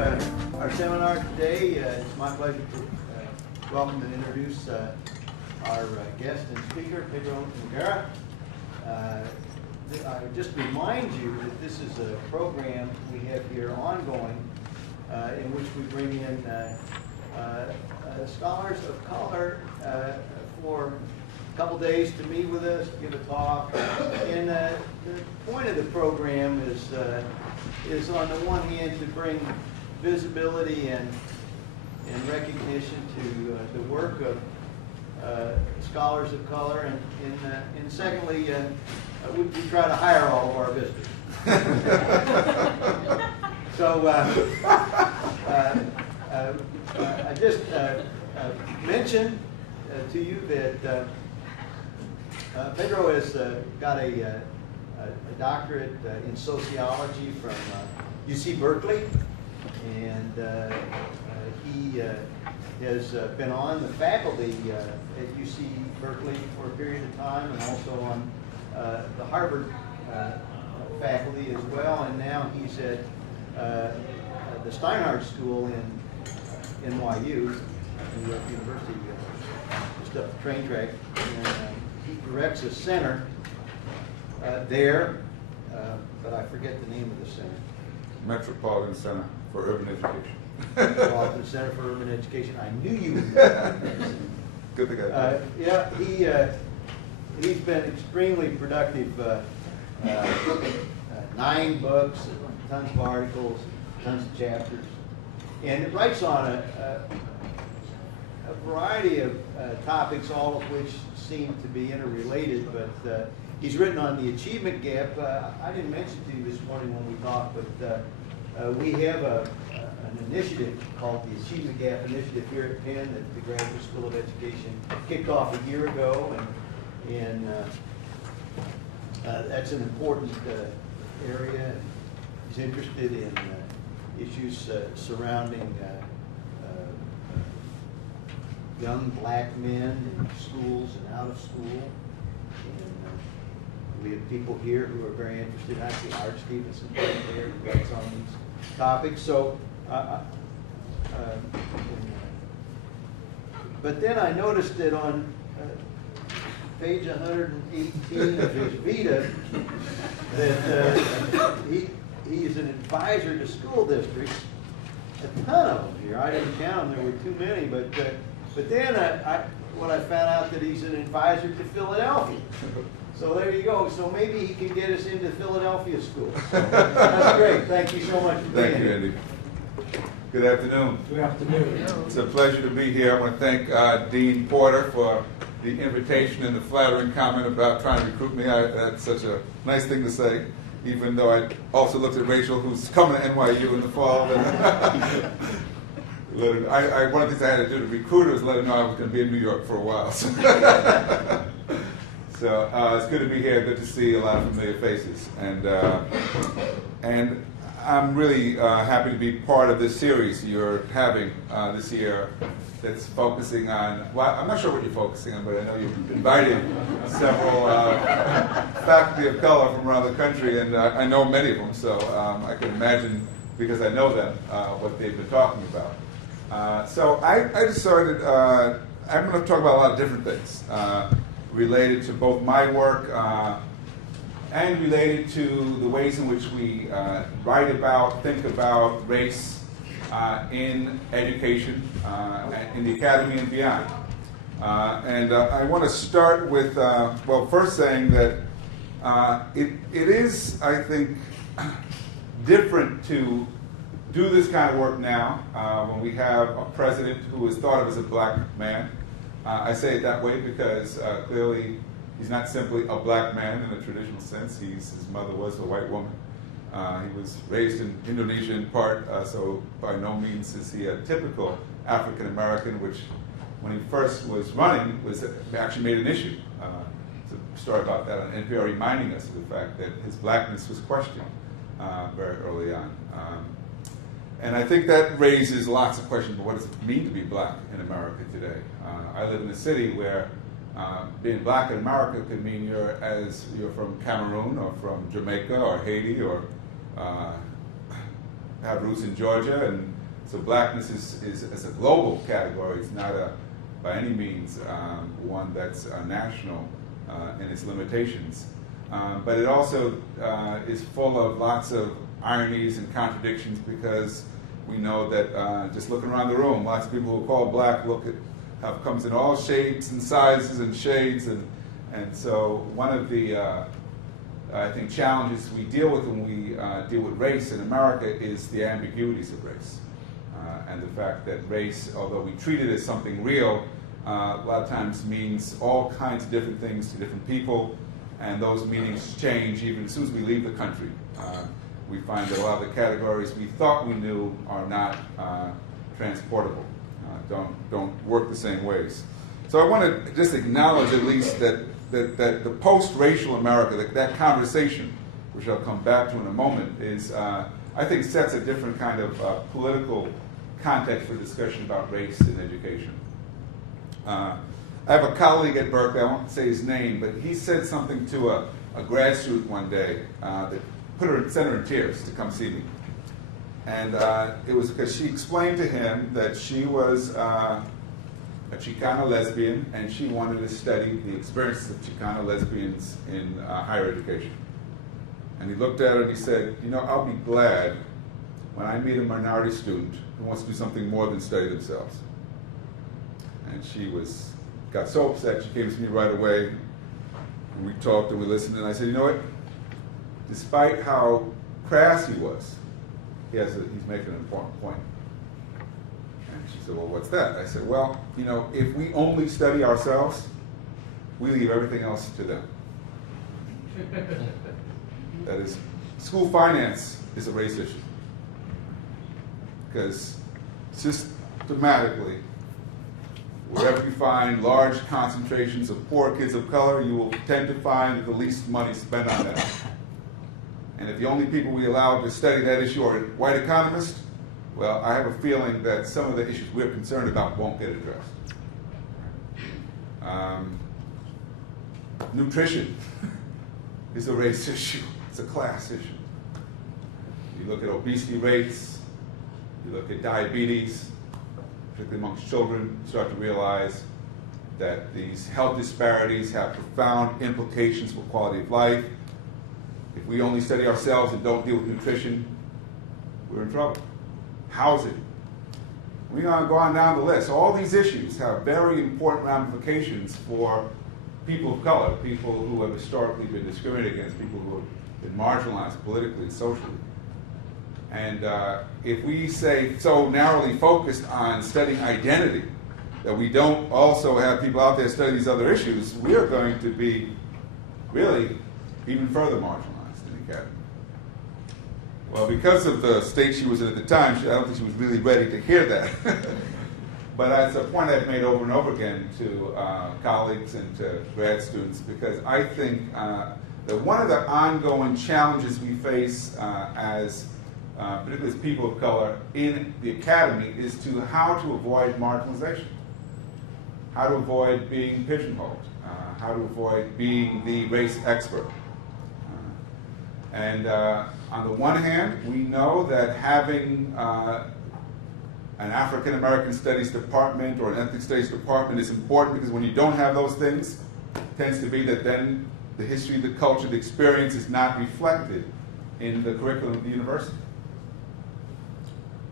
our seminar today. It's my pleasure to welcome and introduce our guest and speaker, Pedro Noguera. I would just remind you that this is a program we have here ongoing in which we bring in scholars of color for a couple days to meet with us, give a talk. And the point of the program is on the one hand to bring visibility and recognition to the work of scholars of color, and secondly, we try to hire all of our visitors. So I just mentioned to you that Pedro has got a doctorate in sociology from UC Berkeley, and he has been on the faculty at UC Berkeley for a period of time, and also on the Harvard faculty as well, and now he's at the Steinhardt School in NYU, New York University, just up the train track, and he directs a center there, but I forget the name of the center. Metropolitan Center for Urban Education. Metropolitan Center for Urban Education. I knew you would know. Good to go. Yeah, he's been extremely productive. 9 books, tons of articles, tons of chapters, and it writes on a variety of topics, all of which seem to be interrelated. But he's written on the achievement gap. I didn't mention to you this morning when we talked, but we have an initiative called the Achievement Gap Initiative here at Penn that the Graduate School of Education kicked off a year ago, and that's an important area. He's interested in issues surrounding young black men in schools and out of school. And we have people here who are very interested. I see Art Stevenson right there who writes on these topics. So, but then I noticed that on page 118 of his Vita that he is an advisor to school districts. A ton of them here. I didn't count them. There were too many. But then what I found out that he's an advisor to Philadelphia. So there you go. So maybe he can get us into Philadelphia schools. So that's great. Thank you so much for being here. Thank you, Andy. Good afternoon. Good afternoon. It's a pleasure to be here. I want to thank Dean Porter for the invitation and the flattering comment about trying to recruit me. That's such a nice thing to say, even though I also looked at Rachel, who's coming to NYU in the fall. One of the things I had to do to recruit her was let her know I was going to be in New York for a while. So it's good to be here. Good to see a lot of familiar faces, and I'm really happy to be part of this series you're having this year that's focusing on, well, I'm not sure what you're focusing on, but I know you've invited several faculty of color from around the country, and I know many of them, so I can imagine, because I know them, what they've been talking about. So I decided I'm going to talk about a lot of different things related to both my work and related to the ways in which we write about, think about race in education, in the academy and beyond. And I want to start with, well, first saying that it is, I think, different to do this kind of work now when we have a president who is thought of as a black man. I say it that way because clearly he's not simply a black man in a traditional sense. His mother was a white woman. He was raised in Indonesia in part, so by no means is he a typical African American, which when he first was running was actually made an issue. It's a story about that on NPR reminding us of the fact that his blackness was questioned very early on. And I think that raises lots of questions about what does it mean to be black in America today. I live in a city where being black in America could mean you're from Cameroon or from Jamaica or Haiti or have roots in Georgia, and so blackness is a global category. It's not by any means one that's national in its limitations. But it also is full of lots of ironies and contradictions, because we know that just looking around the room, lots of people who are called black comes in all shapes and sizes and shades, and so one of the I think challenges we deal with when we deal with race in America is the ambiguities of race, and the fact that race, although we treat it as something real, a lot of times means all kinds of different things to different people, and those meanings change even as soon as we leave the country. We find that a lot of the categories we thought we knew are not transportable, don't work the same ways. So I want to just acknowledge at least that the post-racial America, that conversation, which I'll come back to in a moment, is I think sets a different kind of political context for discussion about race in education. I have a colleague at Berkeley, I won't say his name, but he said something to a grad student one day that sent her in tears to come see me. And it was because she explained to him that she was a Chicana lesbian, and she wanted to study the experiences of Chicana lesbians in higher education. And he looked at her and he said, you know, I'll be glad when I meet a minority student who wants to do something more than study themselves. And she got so upset, she came to me right away, and we talked and we listened, and I said, you know what? Despite how crass he was, he's making an important point. And she said, well, what's that? I said, well, you know, if we only study ourselves, we leave everything else to them. That is, school finance is a race issue. Because systematically, wherever you find large concentrations of poor kids of color, you will tend to find the least money spent on that. And if the only people we allow to study that issue are white economists, well, I have a feeling that some of the issues we're concerned about won't get addressed. Nutrition is a race issue. It's a class issue. You look at obesity rates, you look at diabetes, particularly amongst children, you start to realize that these health disparities have profound implications for quality of life. If we only study ourselves and don't deal with nutrition, we're in trouble. Housing. We're going to go on down the list. All these issues have very important ramifications for people of color, people who have historically been discriminated against, people who have been marginalized politically and socially. And if we say so narrowly focused on studying identity, that we don't also have people out there studying these other issues, we are going to be really even further marginalized in the academy. Well, because of the state she was in at the time, I don't think she was really ready to hear that. But that's a point I've made over and over again to colleagues and to grad students, because I think that one of the ongoing challenges we face particularly as people of color in the academy, is to how to avoid marginalization, how to avoid being pigeonholed, how to avoid being the race expert. And on the one hand, we know that having an African American Studies department or an ethnic studies department is important, because when you don't have those things, it tends to be that then the history, the culture, the experience is not reflected in the curriculum of the university.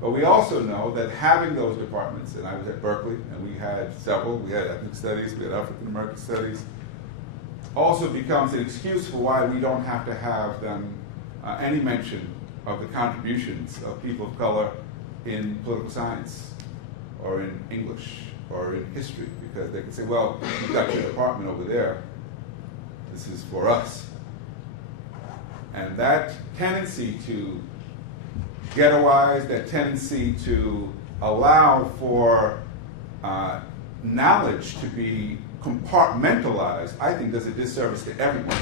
But we also know that having those departments, and I was at Berkeley, and we had several, we had ethnic studies, we had African American studies, also becomes an excuse for why we don't have to have them, any mention of the contributions of people of color in political science, or in English, or in history, because they can say, well, you've got your department over there, this is for us. And that tendency to ghettoize, that tendency to allow for knowledge to be compartmentalized, I think does a disservice to everyone.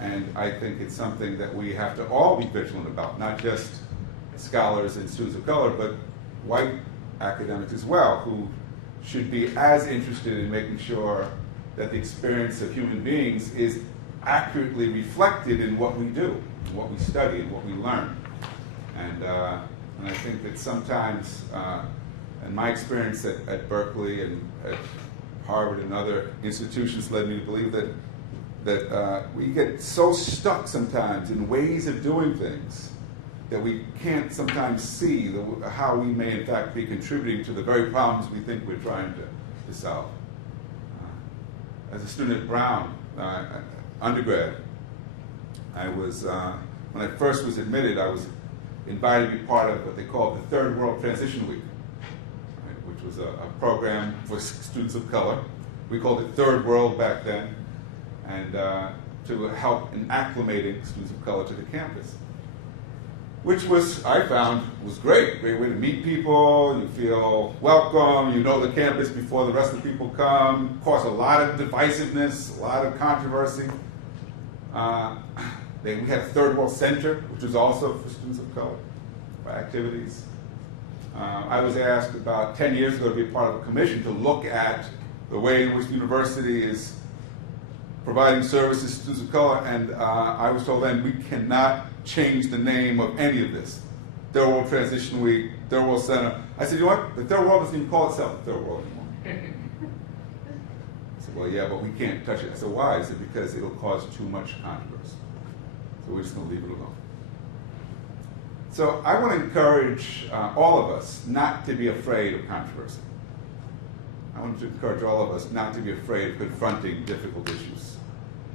And I think it's something that we have to all be vigilant about, not just scholars and students of color, but white academics as well, who should be as interested in making sure that the experience of human beings is accurately reflected in what we do, in what we study, and what we learn. And I think that sometimes, in my experience at Berkeley and at Harvard and other institutions led me to believe that we get so stuck sometimes in ways of doing things that we can't sometimes see how we may in fact be contributing to the very problems we think we're trying to solve. As a student at Brown, undergrad, I was, when I first was admitted, I was invited to be part of what they called the Third World Transition Week, right, which was a program for students of color. We called it Third World back then, and to help in acclimating students of color to the campus, which was, I found, was great way to meet people. You feel welcome, you know the campus before the rest of the people come. Of course, a lot of divisiveness, a lot of controversy. We had a Third World Center, which was also for students of color, for activities. I was asked about 10 years ago to be part of a commission to look at the way in which the university is providing services to students of color, and I was told then we cannot change the name of any of this. Third World Transition Week, Third World Center. I said, you know what? The Third World doesn't even call itself the Third World anymore. I said, well, yeah, but we can't touch it. I said, why? I said, because it'll cause too much controversy. So we're just going to leave it alone. So I want to encourage all of us not to be afraid of controversy. I want to encourage all of us not to be afraid of confronting difficult issues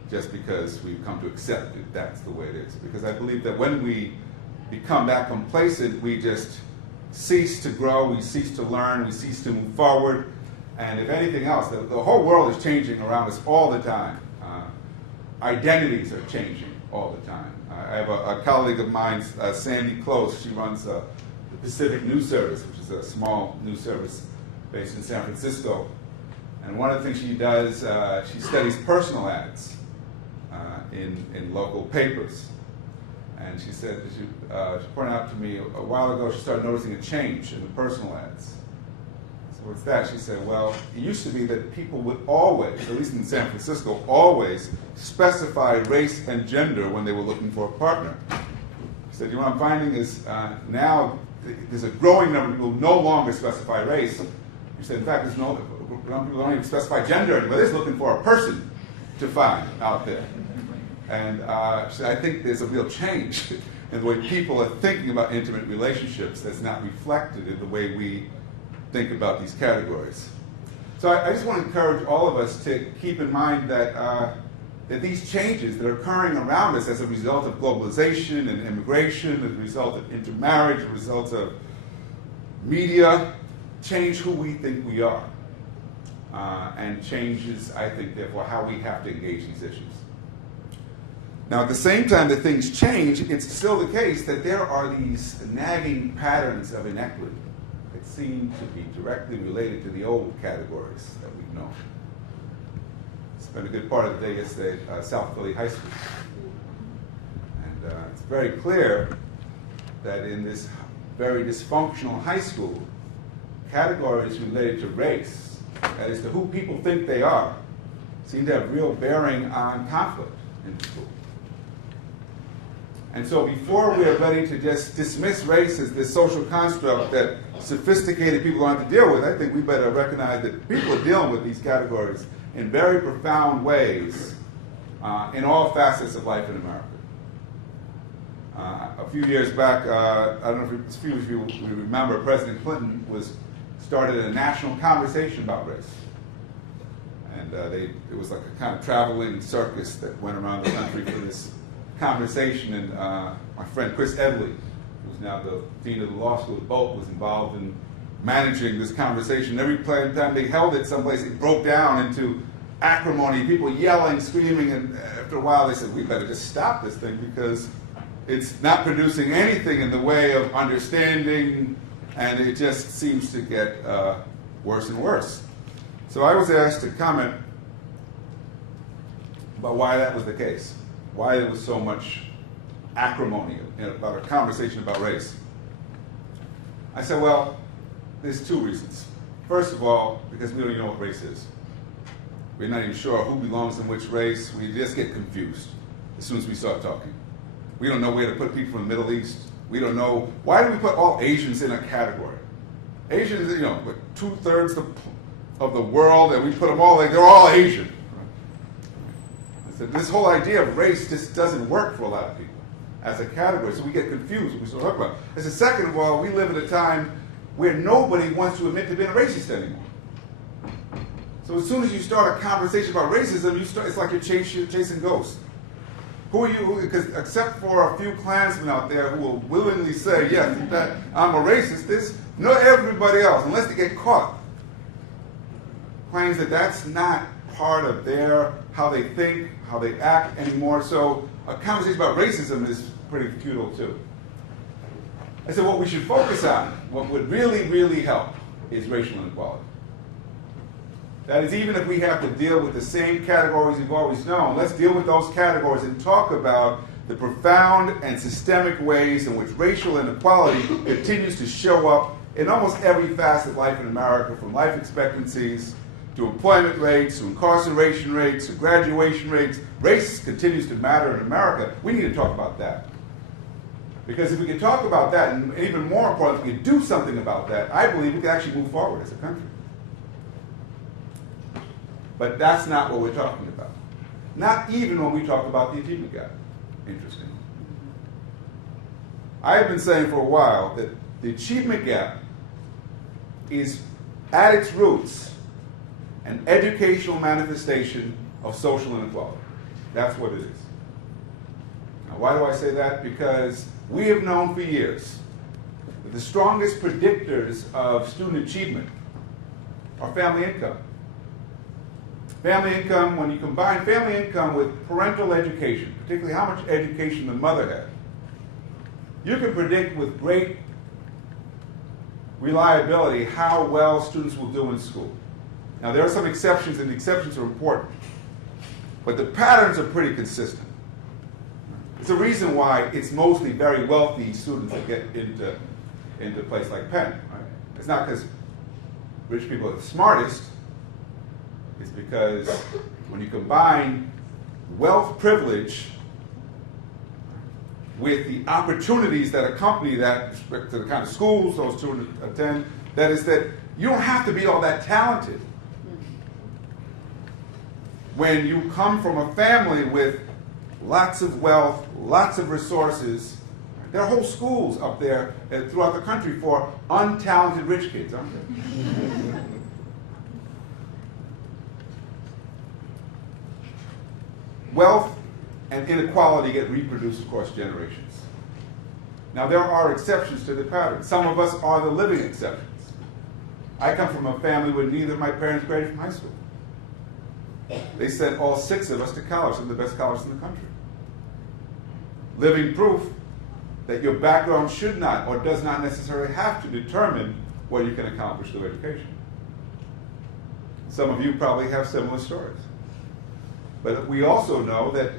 just because we've come to accept that that's the way it is. Because I believe that when we become that complacent, we just cease to grow, we cease to learn, we cease to move forward. And if anything else, the whole world is changing around us all the time. Identities are changing all the time. I have a colleague of mine, Sandy Close. She runs the Pacific News Service, which is a small news service based in San Francisco. And one of the things she does, she studies personal ads in local papers. And she said, she pointed out to me a while ago, she started noticing a change in the personal ads. So what's that? She said, well, it used to be that people would always, at least in San Francisco, always specify race and gender when they were looking for a partner. She said, you know what I'm finding is now there's a growing number of people who no longer specify race. She said, in fact, there's no people don't even specify gender anymore. They're just looking for a person to find out there. And she said, I think there's a real change in the way people are thinking about intimate relationships that's not reflected in the way we think about these categories. So I just want to encourage all of us to keep in mind that, that these changes that are occurring around us as a result of globalization and immigration, as a result of intermarriage, as a result of media, change who we think we are. And changes, I think, therefore, how we have to engage these issues. Now, at the same time that things change, it's still the case that there are these nagging patterns of inequity that seem to be directly related to the old categories that we've known. Spent a good part of the day yesterday at South Philly High School. And it's very clear that in this very dysfunctional high school, categories related to race, that is to who people think they are, seem to have real bearing on conflict in the school. And so before we are ready to just dismiss race as this social construct that sophisticated people don't have to deal with, I think we better recognize that people are dealing with these categories in very profound ways in all facets of life in America. A few years back, I don't know if a few of you remember, President Clinton started a national conversation about race. And it was like a kind of traveling circus that went around the country for this conversation, and my friend Chris Edley, who's now the dean of the law school at Bolt, was involved in managing this conversation. Every time they held it someplace, it broke down into acrimony, people yelling, screaming, and after a while they said, we better just stop this thing because it's not producing anything in the way of understanding, and it just seems to get worse and worse. So I was asked to comment about why that was the case. Why there was so much acrimony about a conversation about race. I said, well, there's two reasons. First of all, because we don't even know what race is. We're not even sure who belongs in which race. We just get confused as soon as we start talking. We don't know where to put people from the Middle East. We don't know. Why do we put all Asians in a category? Asians, you know, like 2/3 of the world, and we put them all, like, they're all Asian. I said, this whole idea of race just doesn't work for a lot of people as a category, so we get confused when we start talking about it. I said, second of all, we live in a time where nobody wants to admit to being a racist anymore. So as soon as you start a conversation about racism, it's like you're chasing ghosts. Who are you? Because except for a few Klansmen out there who will willingly say, yes, that I'm a racist, there's not everybody else, unless they get caught, claims that that's not part of how they think, how they act anymore. So a conversation about racism is pretty futile too. I said what we should focus on, what would really, really help, is racial inequality. That is, even if we have to deal with the same categories we've always known, let's deal with those categories and talk about the profound and systemic ways in which racial inequality continues to show up in almost every facet of life in America, from life expectancies to employment rates, to incarceration rates, to graduation rates. Race continues to matter in America. We need to talk about that. Because if we can talk about that, and even more importantly, if we can do something about that, I believe we can actually move forward as a country. But that's not what we're talking about. Not even when we talk about the achievement gap, interestingly. I have been saying for a while that the achievement gap is, at its roots, an educational manifestation of social inequality. That's what it is. Now, why do I say that? Because we have known for years that the strongest predictors of student achievement are family income. Family income, when you combine family income with parental education, particularly how much education the mother had, you can predict with great reliability how well students will do in school. Now, there are some exceptions, and the exceptions are important, but the patterns are pretty consistent. It's a reason why it's mostly very wealthy students that get into a place like Penn. Right? It's not because rich people are the smartest. It's because when you combine wealth privilege with the opportunities that accompany that, with respect to the kind of schools those children attend, that is that you don't have to be all that talented. When you come from a family with lots of wealth, lots of resources, there are whole schools up there throughout the country for untalented rich kids, aren't there? Wealth and inequality get reproduced across generations. Now, there are exceptions to the pattern. Some of us are the living exceptions. I come from a family where neither of my parents graduated from high school. They sent all 6 of us to college, some of the best colleges in the country. Living proof that your background should not or does not necessarily have to determine what you can accomplish through education. Some of you probably have similar stories. But we also know that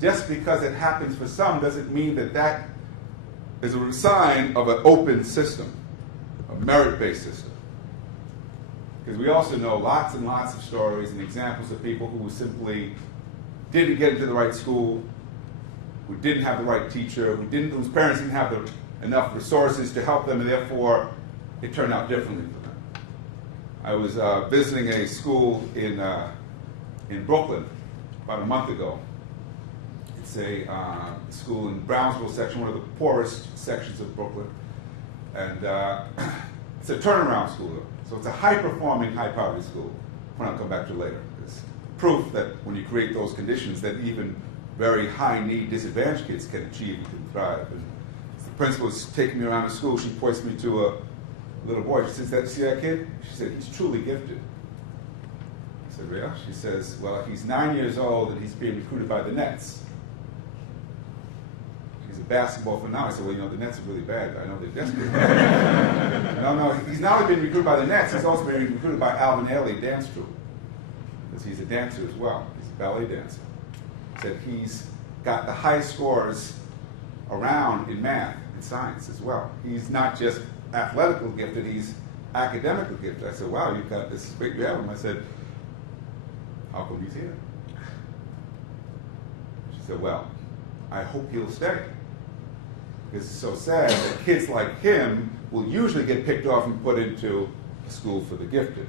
just because it happens for some doesn't mean that that is a sign of an open system, a merit-based system. Because we also know lots and lots of stories and examples of people who simply didn't get into the right school, who didn't have the right teacher, whose parents didn't have enough resources to help them, and therefore it turned out differently for them. I was visiting a school in Brooklyn about a month ago. It's a school in Brownsville section, one of the poorest sections of Brooklyn. And it's a turnaround school, though. So it's a high-performing, high-poverty school. When I'll come back to later. It's proof that when you create those conditions, that even very high-need, disadvantaged kids can achieve and can thrive. And as the principal was taking me around the school, she points me to a little boy. She says, see that kid? She said, he's truly gifted. I said, yeah? She says, well, he's 9 years old and he's being recruited by the Nets. He's a basketball phenomenon. I said, well, you know, the Nets are really bad. I know they're desperate. No, he's not only been recruited by the Nets, he's also been recruited by Alvin Ailey Dance Troupe. Because he's a dancer as well. He's a ballet dancer. He said he's got the highest scores around in math and science as well. He's not just athletically gifted, he's academically gifted. I said, wow, you've got this great him. I said, how come he's here? She said, well, I hope he'll stay. It's so sad that kids like him will usually get picked off and put into a school for the gifted.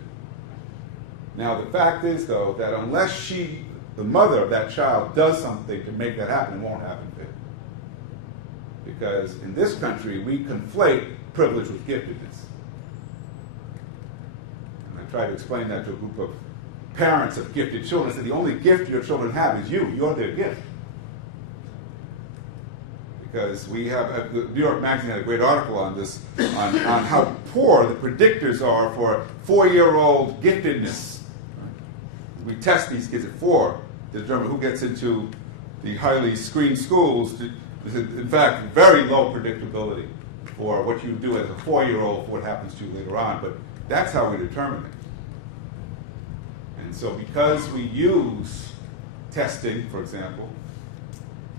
Now the fact is, though, that unless the mother of that child, does something to make that happen, it won't happen to him. Because in this country, we conflate privilege with giftedness. And I try to explain that to a group of parents of gifted children. I said, the only gift your children have is you. You're their gift. Because we have, New York Magazine had a great article on this, on how poor the predictors are for 4-year-old giftedness. We test these kids at 4 to determine who gets into the highly screened schools. In fact, very low predictability for what you do as a 4-year-old for what happens to you later on. But that's how we determine it. And so because we use testing, for example,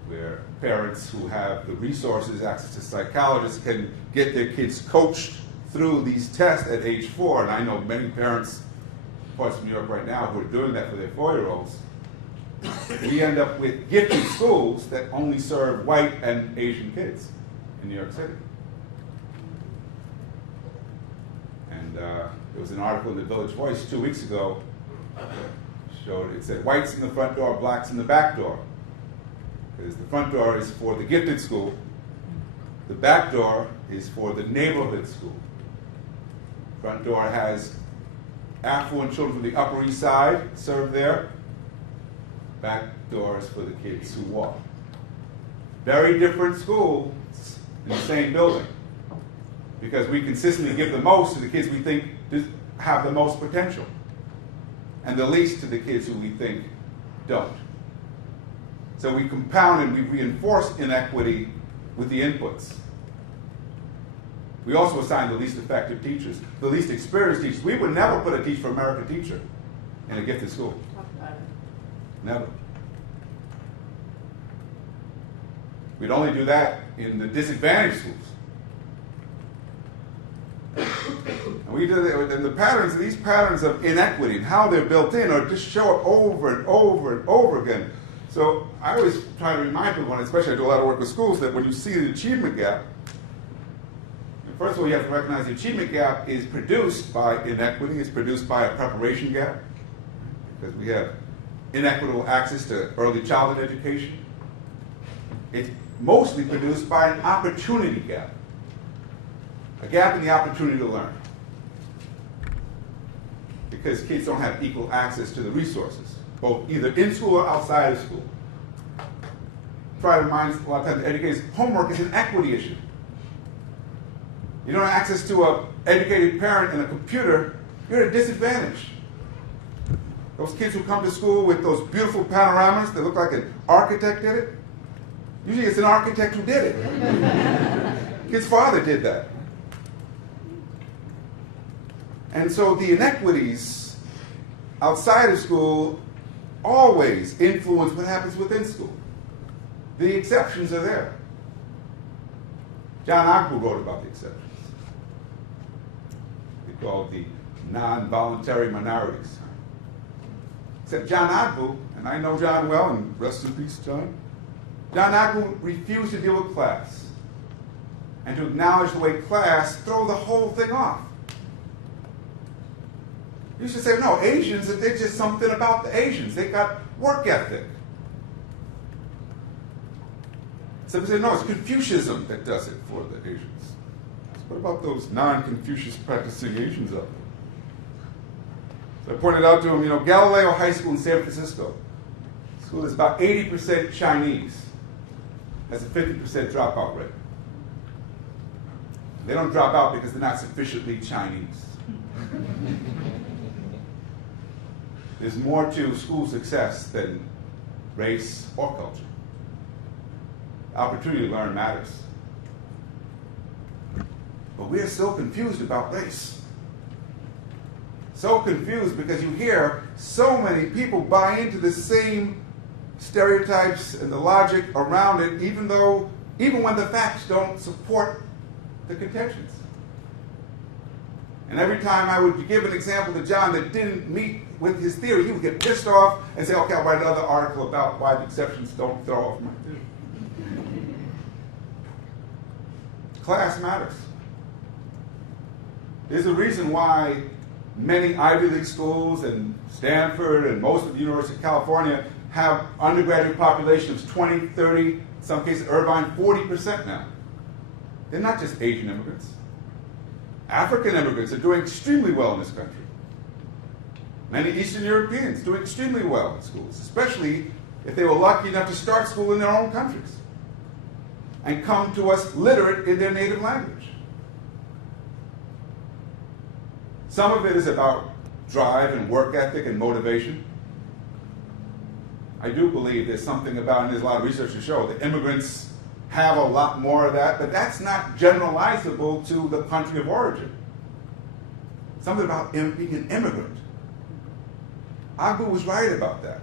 where parents who have the resources, access to psychologists, can get their kids coached through these tests at age 4, and I know many parents, parts of New York right now, who are doing that for their 4-year-olds, we end up with gifted schools that only serve white and Asian kids in New York City. And there was an article in the Village Voice 2 weeks ago, it said whites in the front door, blacks in the back door. Because the front door is for the gifted school, the back door is for the neighborhood school. Front door has affluent children from the Upper East Side served there. Back doors for the kids who walk. Very different schools in the same building, because we consistently give the most to the kids we think have the most potential, and the least to the kids who we think don't. So we compound and we reinforce inequity with the inputs. We also assign the least effective teachers, the least experienced teachers. We would never put a Teach for America teacher in a gifted school. Never. We'd only do that in the disadvantaged schools. And we do that, and the patterns, these patterns of inequity and how they're built in are just show up over and over and over again. So I always try to remind people, especially I do a lot of work with schools, that when you see the achievement gap, first of all, you have to recognize the achievement gap is produced by inequity. It's produced by a preparation gap, because we have inequitable access to early childhood education. It's mostly produced by an opportunity gap, a gap in the opportunity to learn, because kids don't have equal access to the resources, both either in school or outside of school. Try to remind a lot of times educators, homework is an equity issue. You don't have access to an educated parent and a computer, you're at a disadvantage. Those kids who come to school with those beautiful panoramas that look like an architect did it, usually it's an architect who did it. Kid's father did that. And so the inequities outside of school always influence what happens within school. The exceptions are there. John Ogbu wrote about the exceptions. They called the non-voluntary minorities. Except John Ogbu, and I know John well, and rest in peace, John. John Ogbu refused to deal with class and to acknowledge the way class throw the whole thing off. You should say, no, Asians, they're just something about the Asians. They got work ethic. Some say, no, it's Confucianism that does it for the Asians. What about those non-Confucius practicing Asians out there? So I pointed out to him, Galileo High School in San Francisco, school is about 80% Chinese, has a 50% dropout rate. They don't drop out because they're not sufficiently Chinese. There's more to school success than race or culture. Opportunity to learn matters. But we're so confused about race. So confused because you hear so many people buy into the same stereotypes and the logic around it, even when the facts don't support the contentions. And every time I would give an example to John that didn't meet with his theory, he would get pissed off and say, okay, I'll write another article about why the exceptions don't throw off my theory. class matters. There's a reason why many Ivy League schools and Stanford and most of the University of California have undergraduate populations 20, 30, in some cases Irvine, 40% now. They're not just Asian immigrants. African immigrants are doing extremely well in this country. Many Eastern Europeans doing extremely well in schools, especially if they were lucky enough to start school in their own countries and come to us literate in their native language. Some of it is about drive and work ethic and motivation. I do believe there's something about, and there's a lot of research to show, that immigrants have a lot more of that, but that's not generalizable to the country of origin. Something about being an immigrant. Agu was right about that.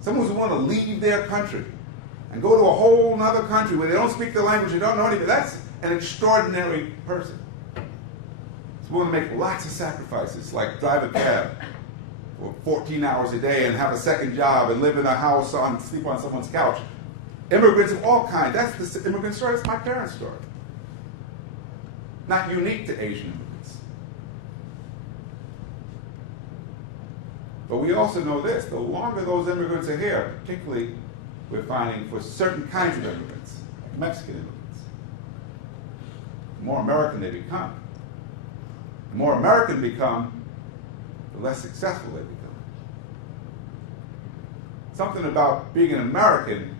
Someone who's willing to leave their country and go to a whole other country where they don't speak the language, they don't know anything. That's an extraordinary person. He's willing to make lots of sacrifices, like drive a cab for 14 hours a day and have a second job and live in a house and sleep on someone's couch. Immigrants of all kinds. That's the immigrant story. That's my parents' story. Not unique to Asian immigrants. But we also know this. The longer those immigrants are here, particularly we're finding for certain kinds of immigrants, like Mexican immigrants, the more American they become. The more American they become, the less successful they become. Something about being an American,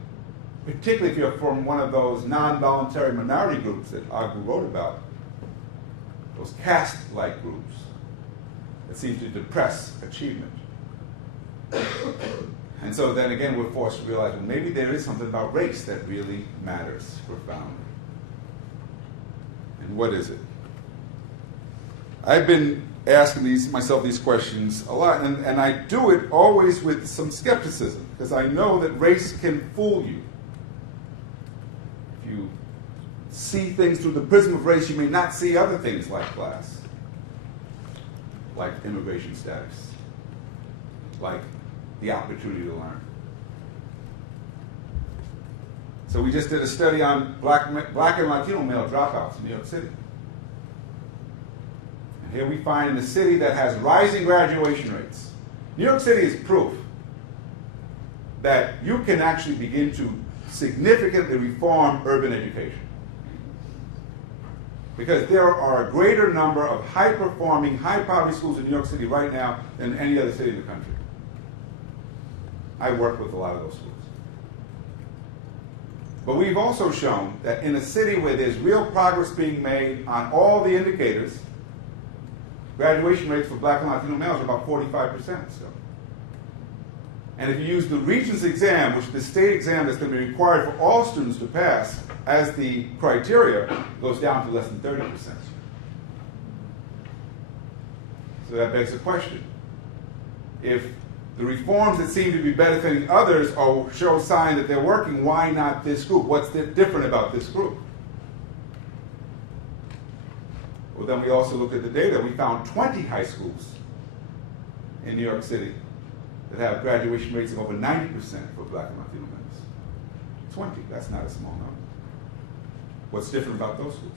particularly if you're from one of those non-voluntary minority groups that Agu wrote about, those caste-like groups that seem to depress achievement. And so then again we're forced to realize, well, maybe there is something about race that really matters profoundly. And what is it? I've been asking myself these questions a lot, and I do it always with some skepticism, because I know that race can fool you. If you see things through the prism of race, you may not see other things like class, like immigration status, like the opportunity to learn. So we just did a study on black and Latino male dropouts in New York City. And here we find in a city that has rising graduation rates. New York City is proof that you can actually begin to significantly reform urban education. Because there are a greater number of high-performing, high-poverty schools in New York City right now than any other city in the country. I work with a lot of those schools. But we've also shown that in a city where there's real progress being made on all the indicators, graduation rates for black and Latino males are about 45% still. And if you use the Regents exam, which is the state exam that's going to be required for all students to pass, as the criteria, it goes down to less than 30%. So that begs the question. If the reforms that seem to be benefiting others or show a sign that they're working, why not this group? What's different about this group? Well, then we also looked at the data. We found 20 high schools in New York City that have graduation rates of over 90% for black and Latino males. 20, that's not a small number. What's different about those schools?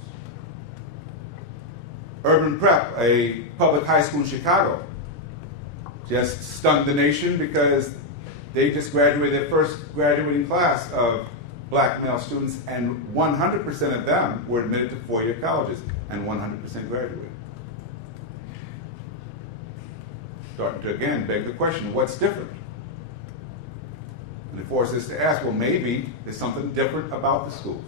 Urban Prep, a public high school in Chicago, just stunned the nation because they just graduated their first graduating class of black male students, and 100% of them were admitted to four-year colleges, and 100% graduated. Starting to again beg the question, what's different? And it forces us to ask, well, maybe there's something different about the schools.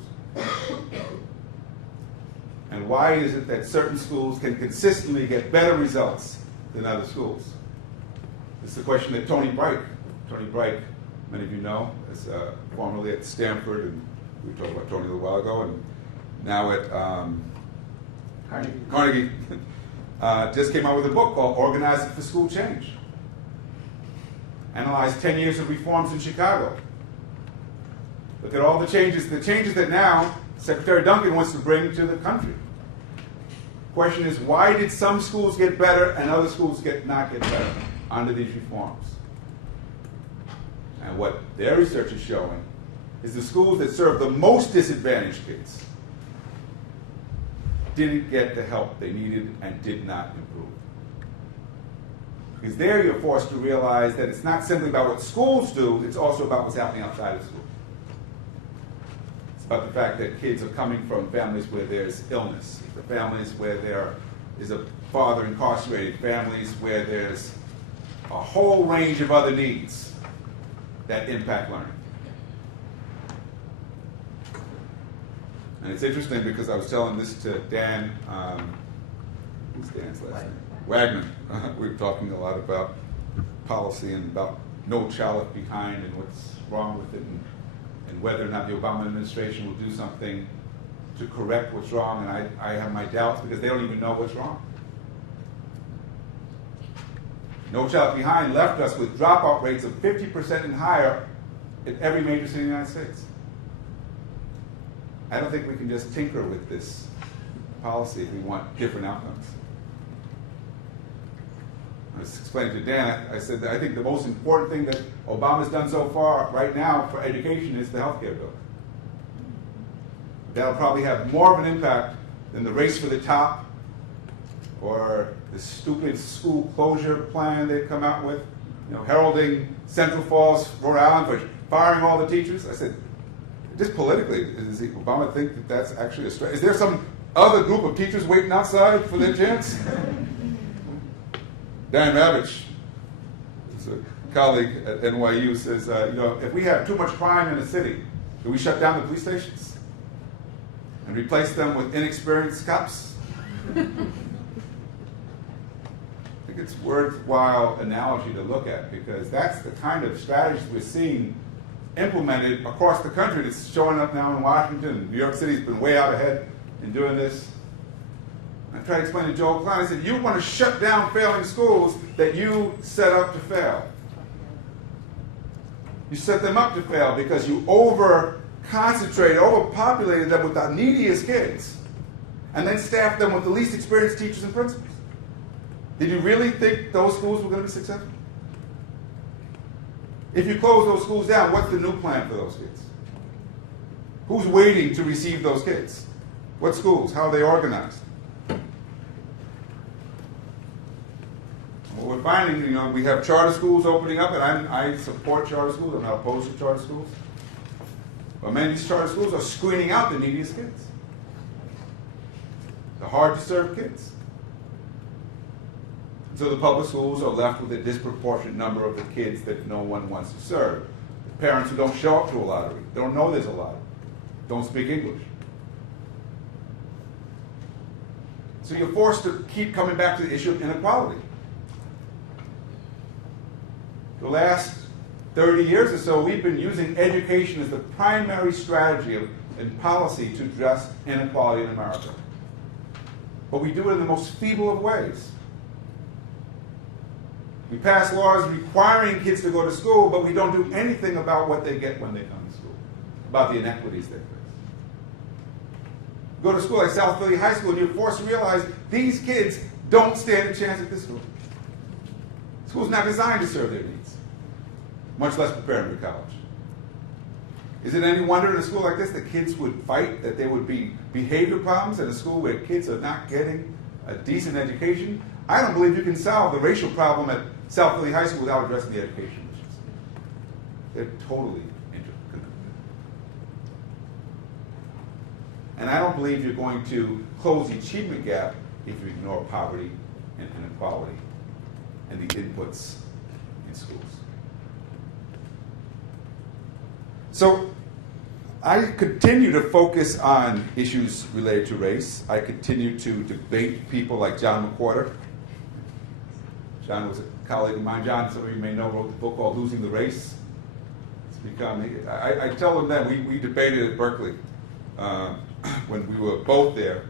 And why is it that certain schools can consistently get better results than other schools? This is the question that Tony Bright, many of you know, is formerly at Stanford, and we talked about Tony a little while ago, and now at Carnegie, just came out with a book called Organizing for School Change. Analyzed 10 years of reforms in Chicago. Look at all the changes that now Secretary Duncan wants to bring to the country. Question is, why did some schools get better and other schools not get better under these reforms? And what their research is showing is the schools that serve the most disadvantaged kids, didn't get the help they needed and did not improve. Because there you're forced to realize that it's not simply about what schools do, it's also about what's happening outside of school. It's about the fact that kids are coming from families where there's illness, the families where there is a father incarcerated, families where there's a whole range of other needs that impact learning. And it's interesting because I was telling this to Dan, who's Dan's last name? Wagner. We were talking a lot about policy and about No Child Left Behind and what's wrong with it, and whether or not the Obama administration will do something to correct what's wrong. And I have my doubts because they don't even know what's wrong. No Child Left Behind left us with dropout rates of 50% and higher in every major city in the United States. I don't think we can just tinker with this policy if we want different outcomes. I was explaining to Dan, I said that I think the most important thing that Obama's done so far right now for education is the health care bill. That'll probably have more of an impact than the race for the top or the stupid school closure plan they've come out with, heralding Central Falls, Rhode Island for firing all the teachers. I said, just politically, does Obama think that that's actually a strategy? Is there some other group of teachers waiting outside for their chance? Dan Ravitch, who's a colleague at NYU, says, if we have too much crime in a city, do we shut down the police stations and replace them with inexperienced cops? I think it's worthwhile analogy to look at because that's the kind of strategies we're seeing implemented across the country. That's showing up now in Washington. New York City's been way out ahead in doing this. I tried to explain to Joel Klein, I said, you want to shut down failing schools that you set up to fail. You set them up to fail because you over-concentrated, over-populated them with the neediest kids, and then staffed them with the least experienced teachers and principals. Did you really think those schools were going to be successful? If you close those schools down, what's the new plan for those kids? Who's waiting to receive those kids? What schools? How are they organized? Well, we're finding, we have charter schools opening up, and I support charter schools. I'm not opposed to charter schools. But many of these charter schools are screening out the neediest kids. The hard-to-serve kids. So the public schools are left with a disproportionate number of the kids that no one wants to serve. The parents who don't show up to a lottery, don't know there's a lottery, don't speak English. So you're forced to keep coming back to the issue of inequality. The last 30 years or so, we've been using education as the primary strategy and policy to address inequality in America. But we do it in the most feeble of ways. We pass laws requiring kids to go to school, but we don't do anything about what they get when they come to school, about the inequities they face. Go to school like South Philly High School, and you're forced to realize these kids don't stand a chance at this school. School's not designed to serve their needs, much less prepare them for college. Is it any wonder in a school like this that kids would fight, that there would be behavior problems in a school where kids are not getting a decent education? I don't believe you can solve the racial problem at South Philly High School without addressing the education issues. They're totally interconnected. And I don't believe you're going to close the achievement gap if you ignore poverty and inequality and the inputs in schools. So I continue to focus on issues related to race. I continue to debate people like John McWhorter. John was a colleague of mine. John, some of you may know, wrote the book called Losing the Race. It's become, I tell him that we debated at Berkeley when we were both there.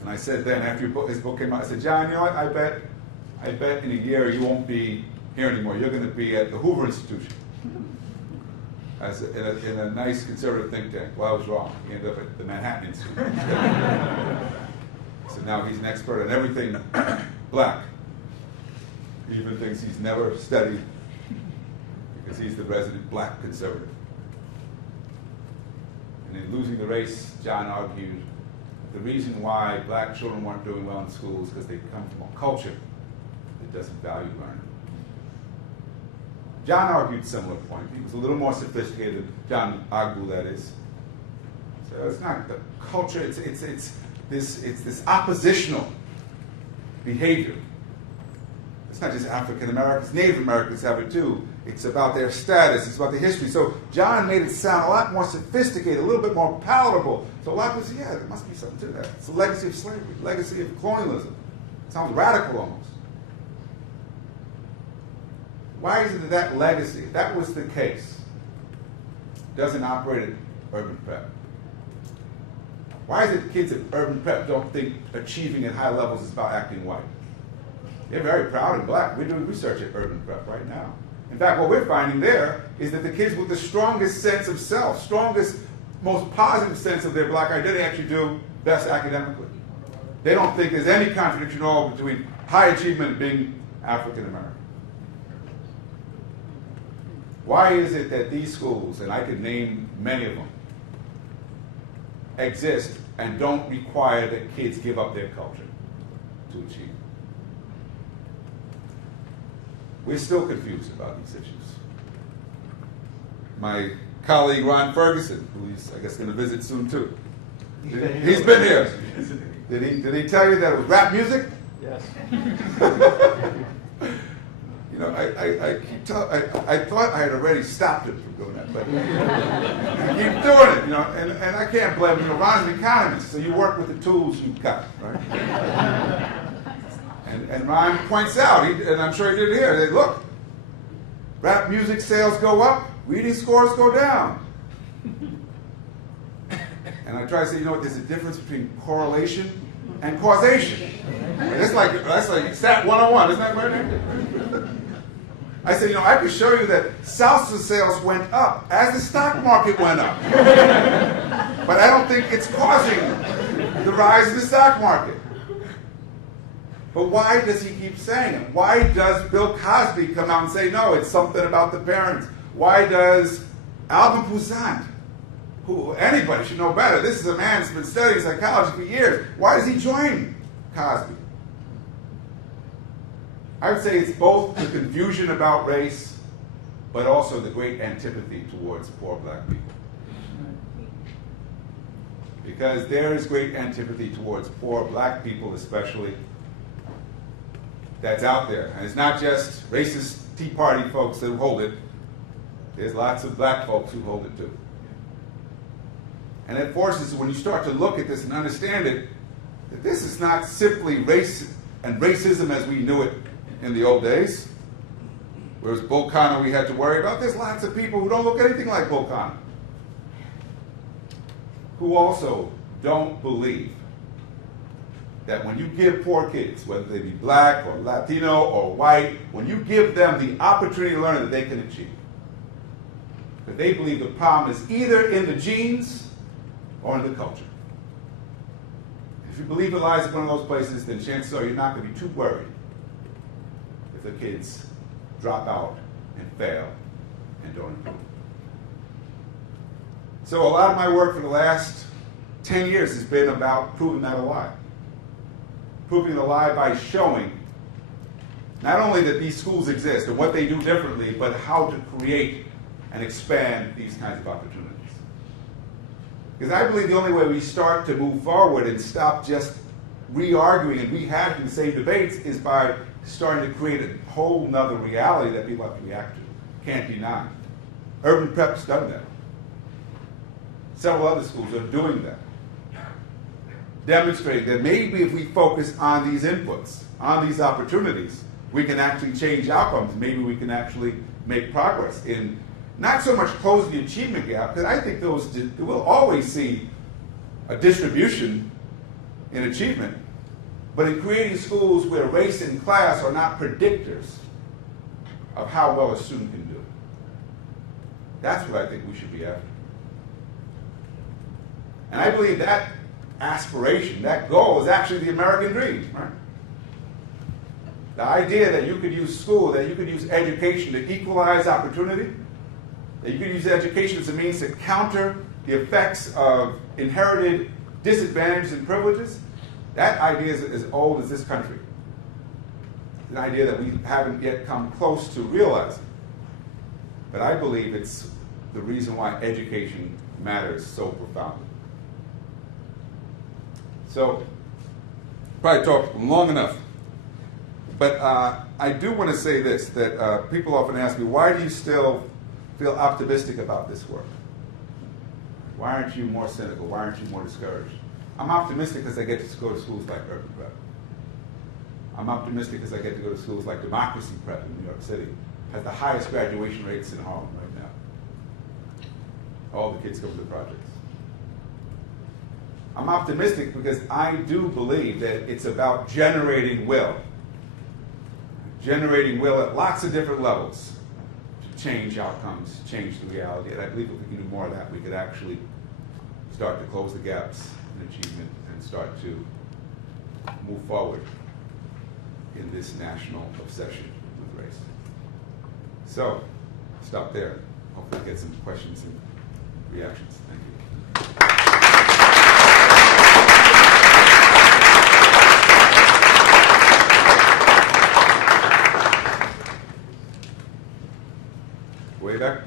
And I said then, after his book came out, I said, John, you know what, I bet in a year you won't be here anymore. You're going to be at the Hoover Institution in a nice conservative think tank. Well, I was wrong. He ended up at the Manhattan Institute. So now he's an expert on everything black. He even thinks he's never studied because he's the resident black conservative. And in Losing the Race, John argued the reason why black children weren't doing well in schools is because they come from a culture that doesn't value learning. John argued a similar point. He was a little more sophisticated, John Agbu, that is. So it's not the culture, it's this oppositional behavior. It's not just African Americans, Native Americans have it too. It's about their status, it's about their history. So John made it sound a lot more sophisticated, a little bit more palatable. So a lot of people say, yeah, there must be something to that. It's a legacy of slavery, legacy of colonialism. It sounds radical almost. Why is it that legacy, if that was the case, doesn't operate at urban prep? Why is it kids at urban prep don't think achieving at high levels is about acting white? They're very proud and black. We're doing research at urban prep right now. In fact, what we're finding there is that the kids with the strongest sense of self, strongest, most positive sense of their black identity actually do best academically. They don't think there's any contradiction at all between high achievement and being African American. Why is it that these schools, and I could name many of them, exist and don't require that kids give up their culture to achieve? We're still confused about these issues. My colleague Ron Ferguson, who he's, I guess, going to visit soon too. He's been here. Did he tell you that it was rap music? Yes. You know, I thought I had already stopped him from doing that, but I keep doing it, you know, and I can't blame him. You know, Ron's an economist, so you work with the tools you've got, right? And Ron points out, and I'm sure he did here, that look, rap music sales go up, reading scores go down. And I try to say, you know what, there's a difference between correlation and causation. That's like Stat 101, isn't that right? I said, you know, I could show you that salsa sales went up as the stock market went up. But I don't think it's causing the rise in the stock market. But why does he keep saying it? Why does Bill Cosby come out and say, no, it's something about the parents? Why does Alvin Poussaint, who anybody should know better, this is a man who's been studying psychology for years, why does he join Cosby? I would say it's both the confusion about race, but also the great antipathy towards poor black people. Because there is great antipathy towards poor black people especially, that's out there. And it's not just racist Tea Party folks that hold it. There's lots of black folks who hold it too. And it forces, when you start to look at this and understand it, that this is not simply race and racism as we knew it in the old days. Whereas Bull Connor we had to worry about. There's lots of people who don't look anything like Bull Connor, who also don't believe that when you give poor kids, whether they be black or Latino or white, when you give them the opportunity to learn that they can achieve, that they believe the problem is either in the genes or in the culture. If you believe it lies in one of those places, then chances are you're not going to be too worried if the kids drop out and fail and don't improve. So a lot of my work for the last 10 years has been about proving that a lie. Proving the lie by showing not only that these schools exist and what they do differently, but how to create and expand these kinds of opportunities. Because I believe the only way we start to move forward and stop just re-arguing and rehashing the same debates is by starting to create a whole nother reality that people have to react to, can't deny. Urban Prep's done that. Several other schools are doing that. Demonstrating that maybe if we focus on these inputs, on these opportunities, we can actually change outcomes. Maybe we can actually make progress in not so much closing the achievement gap, because I think we'll always see a distribution in achievement, but in creating schools where race and class are not predictors of how well a student can do. That's what I think we should be after. And I believe that aspiration, that goal is actually the American dream, right? The idea that you could use school, that you could use education to equalize opportunity, that you could use education as a means to counter the effects of inherited disadvantages and privileges, that idea is as old as this country. It's an idea that we haven't yet come close to realizing. But I believe it's the reason why education matters so profoundly. So, probably talked long enough. But I do want to say this, that people often ask me, why do you still feel optimistic about this work? Why aren't you more cynical? Why aren't you more discouraged? I'm optimistic because I get to go to schools like Urban Prep. I'm optimistic because I get to go to schools like Democracy Prep in New York City. Has the highest graduation rates in Harlem right now. All the kids come to the projects. I'm optimistic because I do believe that it's about generating will. Generating will at lots of different levels to change outcomes, change the reality. And I believe if we can do more of that, we could actually start to close the gaps in achievement and start to move forward in this national obsession with race. So, stop there. Hopefully get some questions and reactions. Thank you. Way back?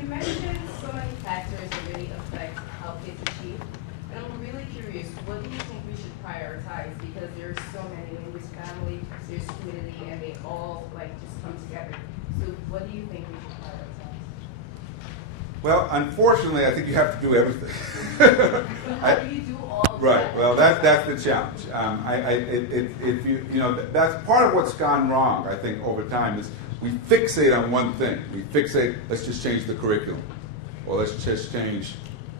You mentioned so many factors that really affect how kids achieve. And I'm really curious, what do you think we should prioritize? Because there's so many, in this family, there's community, and they all just come together. So what do you think we should prioritize? Well, unfortunately, I think you have to do everything. So how do you do all of that? Right. Well, that's the challenge. If you that's part of what's gone wrong. I think over time is we fixate on one thing. We fixate. Let's just change the curriculum, or let's just change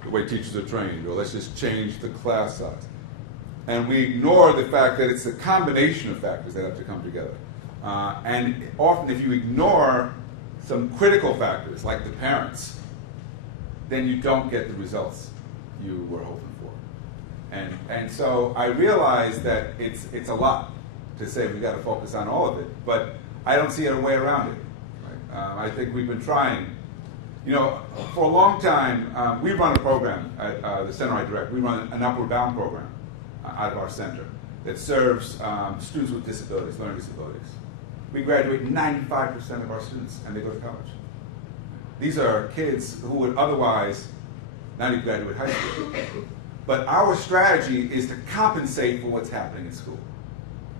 the way teachers are trained, or let's just change the class size, and we ignore the fact that it's a combination of factors that have to come together. And often, if you ignore some critical factors like the parents, then you don't get the results you were hoping for. And so I realize that it's a lot to say we've got to focus on all of it, but I don't see a way around it. Right? I think we've been trying. For a long time, we run a program at the center I direct. We run an Upward Bound program out of our center that serves students with disabilities, learning disabilities. We graduate 95% of our students, and they go to college. These are kids who would otherwise not even graduate high school. But our strategy is to compensate for what's happening in school.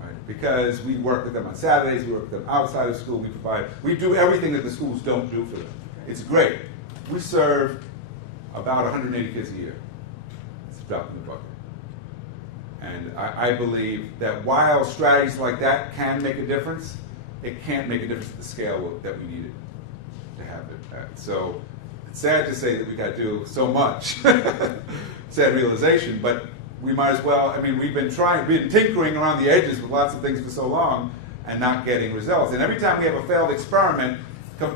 Right? Because we work with them on Saturdays, we work with them outside of school, we do everything that the schools don't do for them. It's great. We serve about 180 kids a year. It's a drop in the bucket. And I believe that while strategies like that can make a difference, it can't make a difference at the scale that we needed to have it at. So it's sad to say that we got to do so much. Sad realization, but we might as well, we've been tinkering around the edges with lots of things for so long and not getting results. And every time we have a failed experiment,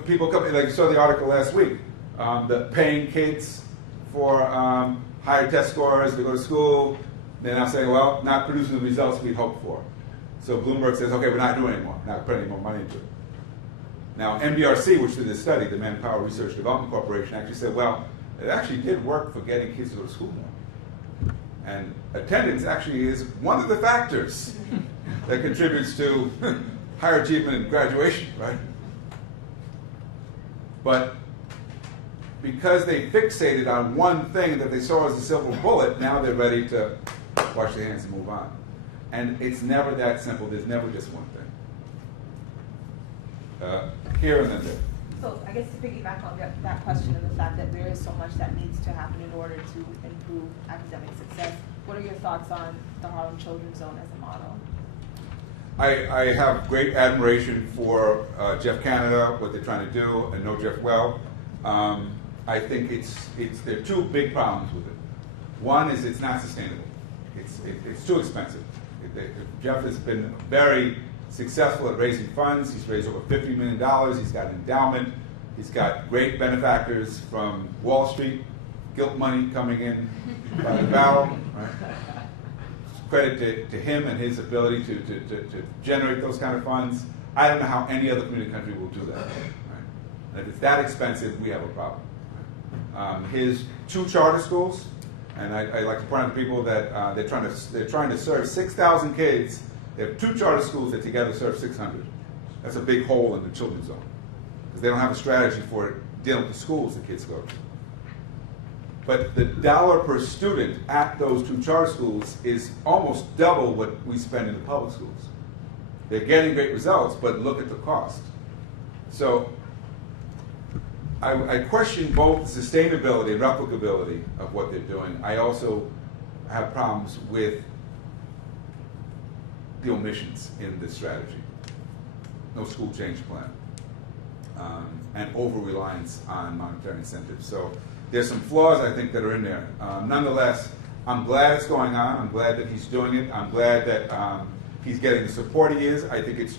people come, like you saw the article last week, the paying kids for higher test scores to go to school, they're now saying, well, not producing the results we'd hoped for. So Bloomberg says, okay, we're not doing it anymore, not putting any more money into it. Now, MBRC, which did this study, the Manpower Research Development Corporation, actually said, well, it actually did work for getting kids to go to school more. And attendance actually is one of the factors that contributes to higher achievement and graduation, right? But because they fixated on one thing that they saw as a silver bullet, now they're ready to wash their hands and move on. And it's never that simple. There's never just one thing. Here and then there. So I guess to piggyback on that question and the fact that there is so much that needs to happen in order to improve academic success, what are your thoughts on the Harlem Children's Zone as a model? I have great admiration for Jeff Canada, what they're trying to do, and know Jeff well. I think there are two big problems with it. One is it's not sustainable. It's too expensive. Jeff has been very successful at raising funds. He's raised over $50 million. He's got an endowment. He's got great benefactors from Wall Street, guilt money coming in by the barrel. Right? Credit to him and his ability to generate those kind of funds. I don't know how any other community country will do that. Right? And if it's that expensive, we have a problem. His two charter schools And I like to point out to people that they're trying to serve 6,000 kids. They have 2 charter schools that together serve 600. That's a big hole in the children's zone, because they don't have a strategy for dealing with the schools the kids go to. But the dollar per student at those 2 charter schools is almost double what we spend in the public schools. They're getting great results, but look at the cost. So I question both the sustainability and replicability of what they're doing. I also have problems with the omissions in this strategy. No school change plan, and over-reliance on monetary incentives. So there's some flaws, I think, that are in there. Nonetheless, I'm glad it's going on. I'm glad that he's doing it. I'm glad that he's getting the support he is. I think it's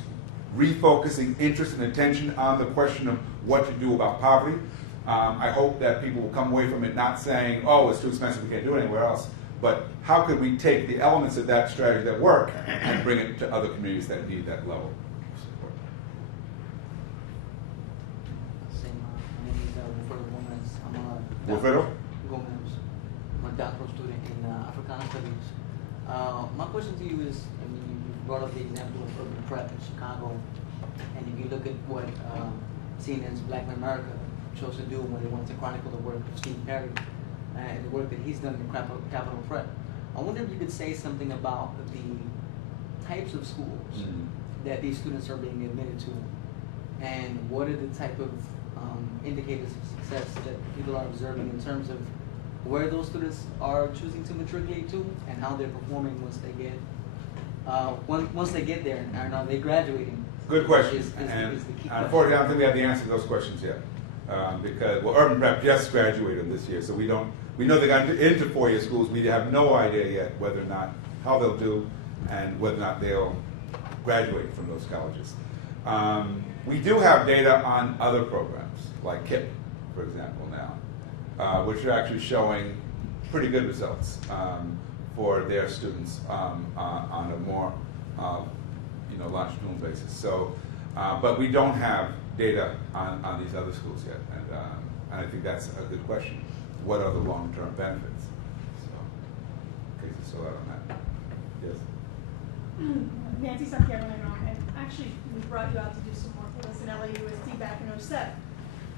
refocusing interest and attention on the question of what to do about poverty. I hope that people will come away from it not saying, oh, it's too expensive, we can't do it anywhere else, but how could we take the elements of that strategy that work and bring it to other communities that need that level of support. My name is Wilfredo Gomez. Wilfredo? Gomez. I'm a doctoral student in Africana Studies. My question to you is, I mean, you brought up the example of urban prep in Chicago, and if you look at what CNN's Black in America chose to do when they wanted to chronicle the work of Steve Perry and the work that he's done in capital prep, I wonder if you could say something about the types of schools that these students are being admitted to, and what are the type of indicators of success that people are observing in terms of where those students are choosing to matriculate to and how they're performing once they get there, and are they graduating? Good question. Is the key question. Unfortunately, I don't think we have the answer to those questions yet. Because, well, Urban Prep just graduated this year, so we know they got into 4-year schools. We have no idea yet whether or not, how they'll do, and whether or not they'll graduate from those colleges. We do have data on other programs, like KIP, for example, now, which are actually showing pretty good results for their students on a more longitudinal basis. So, but we don't have data on these other schools yet, and I think that's a good question. What are the long-term benefits? So, in case it's still out on that. Yes. Nancy Santiago, and actually we brought you out to do some work with us in LAUSD back in '07.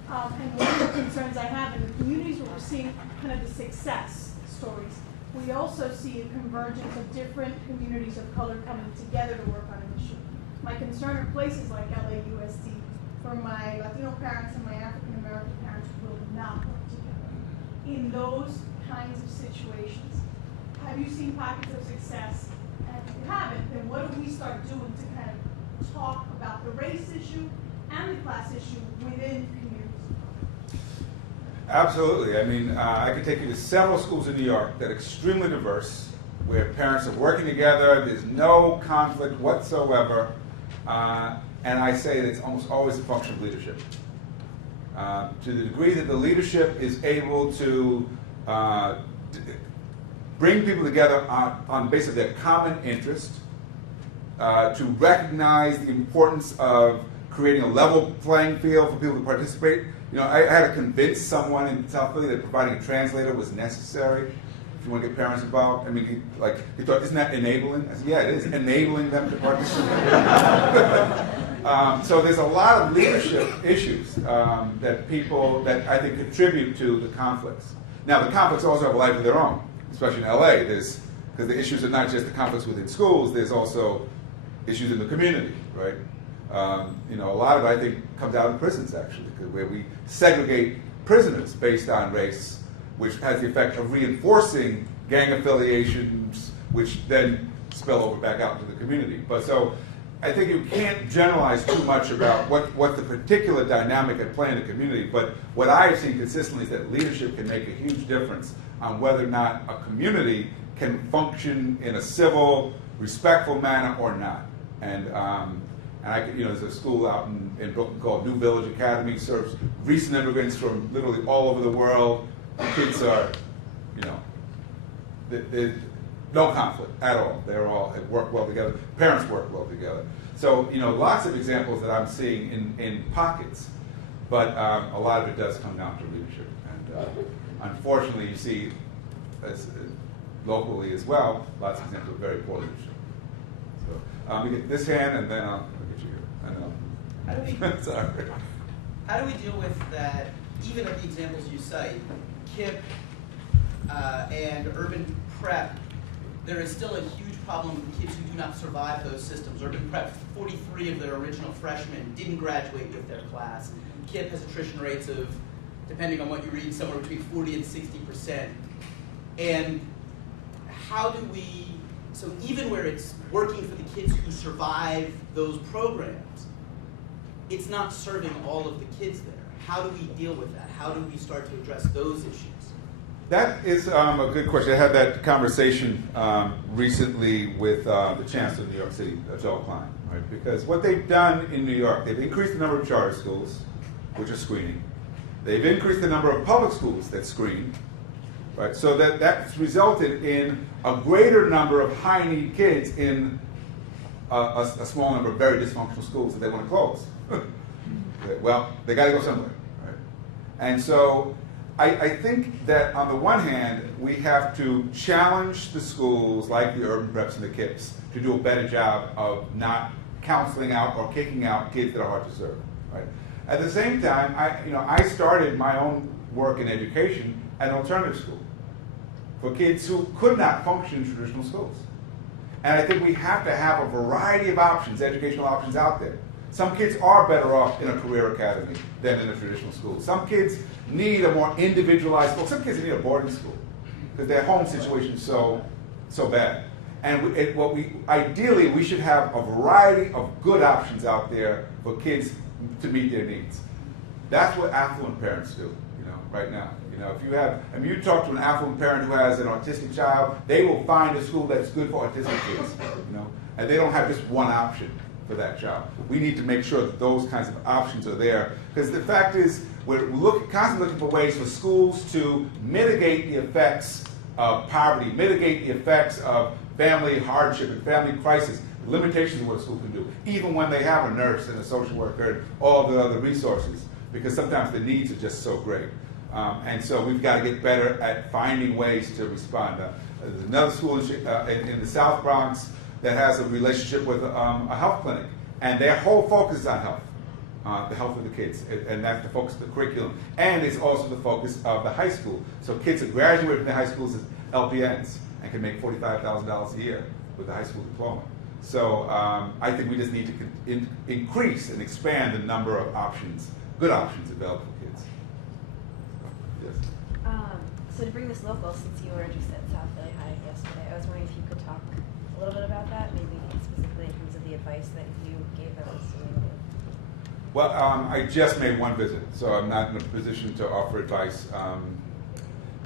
And one of the concerns I have in the communities where we're seeing kind of the success stories, we also see a convergence of different communities of color coming together to work on an issue. My concern are places like LAUSD, for my Latino parents and my African American parents will not work together. In those kinds of situations, have you seen pockets of success? And if you haven't, then what do we start doing to kind of talk about the race issue and the class issue within communities? Absolutely. I mean, I could take you to several schools in New York that are extremely diverse, where parents are working together, there's no conflict whatsoever, and I say that it's almost always a function of leadership. To the degree that the leadership is able to bring people together on the basis of their common interest, to recognize the importance of creating a level playing field for people to participate. You know, I had to convince someone in South Philly that providing a translator was necessary if you want to get parents involved. I mean, he thought, isn't that enabling? I said, yeah, it is enabling them to participate. So there's a lot of leadership issues that I think contribute to the conflicts. Now, the conflicts also have a life of their own, especially in LA. Because the issues are not just the conflicts within schools, there's also issues in the community, right? A lot of it, I think, comes out of prisons, actually, where we segregate prisoners based on race, which has the effect of reinforcing gang affiliations, which then spill over back out into the community. But so I think you can't generalize too much about what the particular dynamic at play in the community, but what I've seen consistently is that leadership can make a huge difference on whether or not a community can function in a civil, respectful manner or not. And there's a school out in Brooklyn called New Village Academy, serves recent immigrants from literally all over the world. The kids are, there's no conflict at all. They work well together. Parents work well together. So, lots of examples that I'm seeing in pockets, but a lot of it does come down to leadership. And unfortunately, you see locally as well, lots of examples of very poor leadership. So we get this hand, and then I'll get you here. I know. Sorry. How do we deal with that, even at the examples you cite, KIPP and urban prep, there is still a huge problem with kids who do not survive those systems. Urban prep, 43 of their original freshmen didn't graduate with their class. KIPP has attrition rates of, depending on what you read, somewhere between 40 and 60%. And how do we, so even where it's working for the kids who survive those programs, it's not serving all of the kids there. How do we deal with that? How do we start to address those issues? That is a good question. I had that conversation recently with the Chancellor of New York City, Joe Klein, right? Because what they've done in New York, they've increased the number of charter schools, which are screening. They've increased the number of public schools that screen, right? So that's resulted in a greater number of high-need kids in a small number of very dysfunctional schools that they want to close. Well, they got to go somewhere, right? And so I think that on the one hand, we have to challenge the schools like the urban preps and the KIPPs to do a better job of not counseling out or kicking out kids that are hard to serve, right? At the same time, I started my own work in education at an alternative school for kids who could not function in traditional schools. And I think we have to have a variety of options, educational options out there. Some kids are better off in a career academy than in a traditional school. Some kids need a more individualized school. Some kids need a boarding school because their home situation is so bad. And ideally, we should have a variety of good options out there for kids to meet their needs. That's what affluent parents do, right now. If you talk to an affluent parent who has an autistic child, they will find a school that's good for autistic kids, and they don't have just one option for that child. We need to make sure that those kinds of options are there, because the fact is we're constantly looking for ways for schools to mitigate the effects of poverty, mitigate the effects of family hardship and family crisis, the limitations of what a school can do, even when they have a nurse and a social worker and all the other resources, because sometimes the needs are just so great. And so we've got to get better at finding ways to respond. There's another school in the South Bronx that has a relationship with a health clinic, and their whole focus is on health, the health of the kids, and that's the focus of the curriculum, and it's also the focus of the high school. So kids who graduate from the high schools as LPNs and can make $45,000 a year with a high school diploma. So I think we just need to increase and expand the number of options, good options available for kids. Yes. So to bring this local, since you were just at South Philly High yesterday, I was wondering if you could talk a little bit about that, maybe specifically in terms of the advice that you gave them. Well, I just made one visit, so I'm not in a position to offer advice.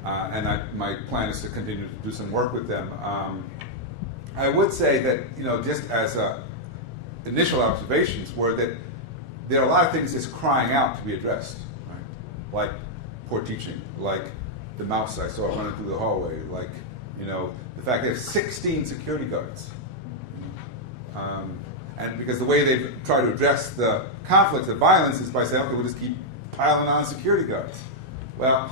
And my plan is to continue to do some work with them. I would say that, just as initial observations were that there are a lot of things that's crying out to be addressed, right? Like poor teaching, like the mouse I saw running through the hallway, like, the fact that there's 16 security guards. And because the way they've tried to address the conflict, the violence, is by saying, okay, we'll just keep piling on security guards. Well,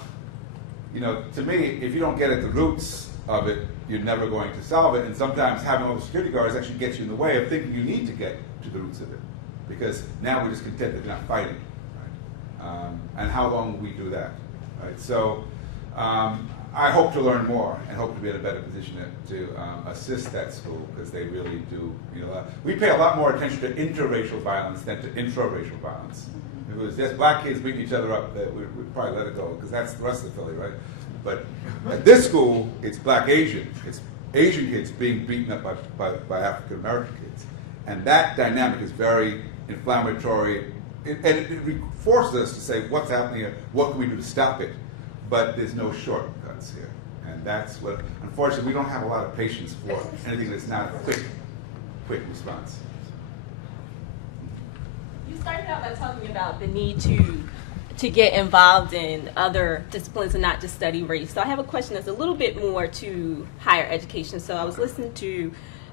to me, if you don't get at the roots of it, you're never going to solve it. And sometimes having all the security guards actually gets you in the way of thinking you need to get to the roots of it. Because now we're just content that they're not fighting. Right? And how long will we do that? Right? So I hope to learn more and hope to be in a better position to assist that school, because they really do. We pay a lot more attention to interracial violence than to intraracial violence. If it was just black kids beating each other up, we'd probably let it go, because that's the rest of Philly, right? But at this school, it's black Asian. It's Asian kids being beaten up by African American kids. And that dynamic is very inflammatory. And it forces us to say, what's happening here? What can we do to stop it? But there's no shortcuts here. And that's what, unfortunately, we don't have a lot of patience for anything that's not a quick response. You started out by talking about the need to get involved in other disciplines and not just study race. So I have a question that's a little bit more to higher education. So I was listening to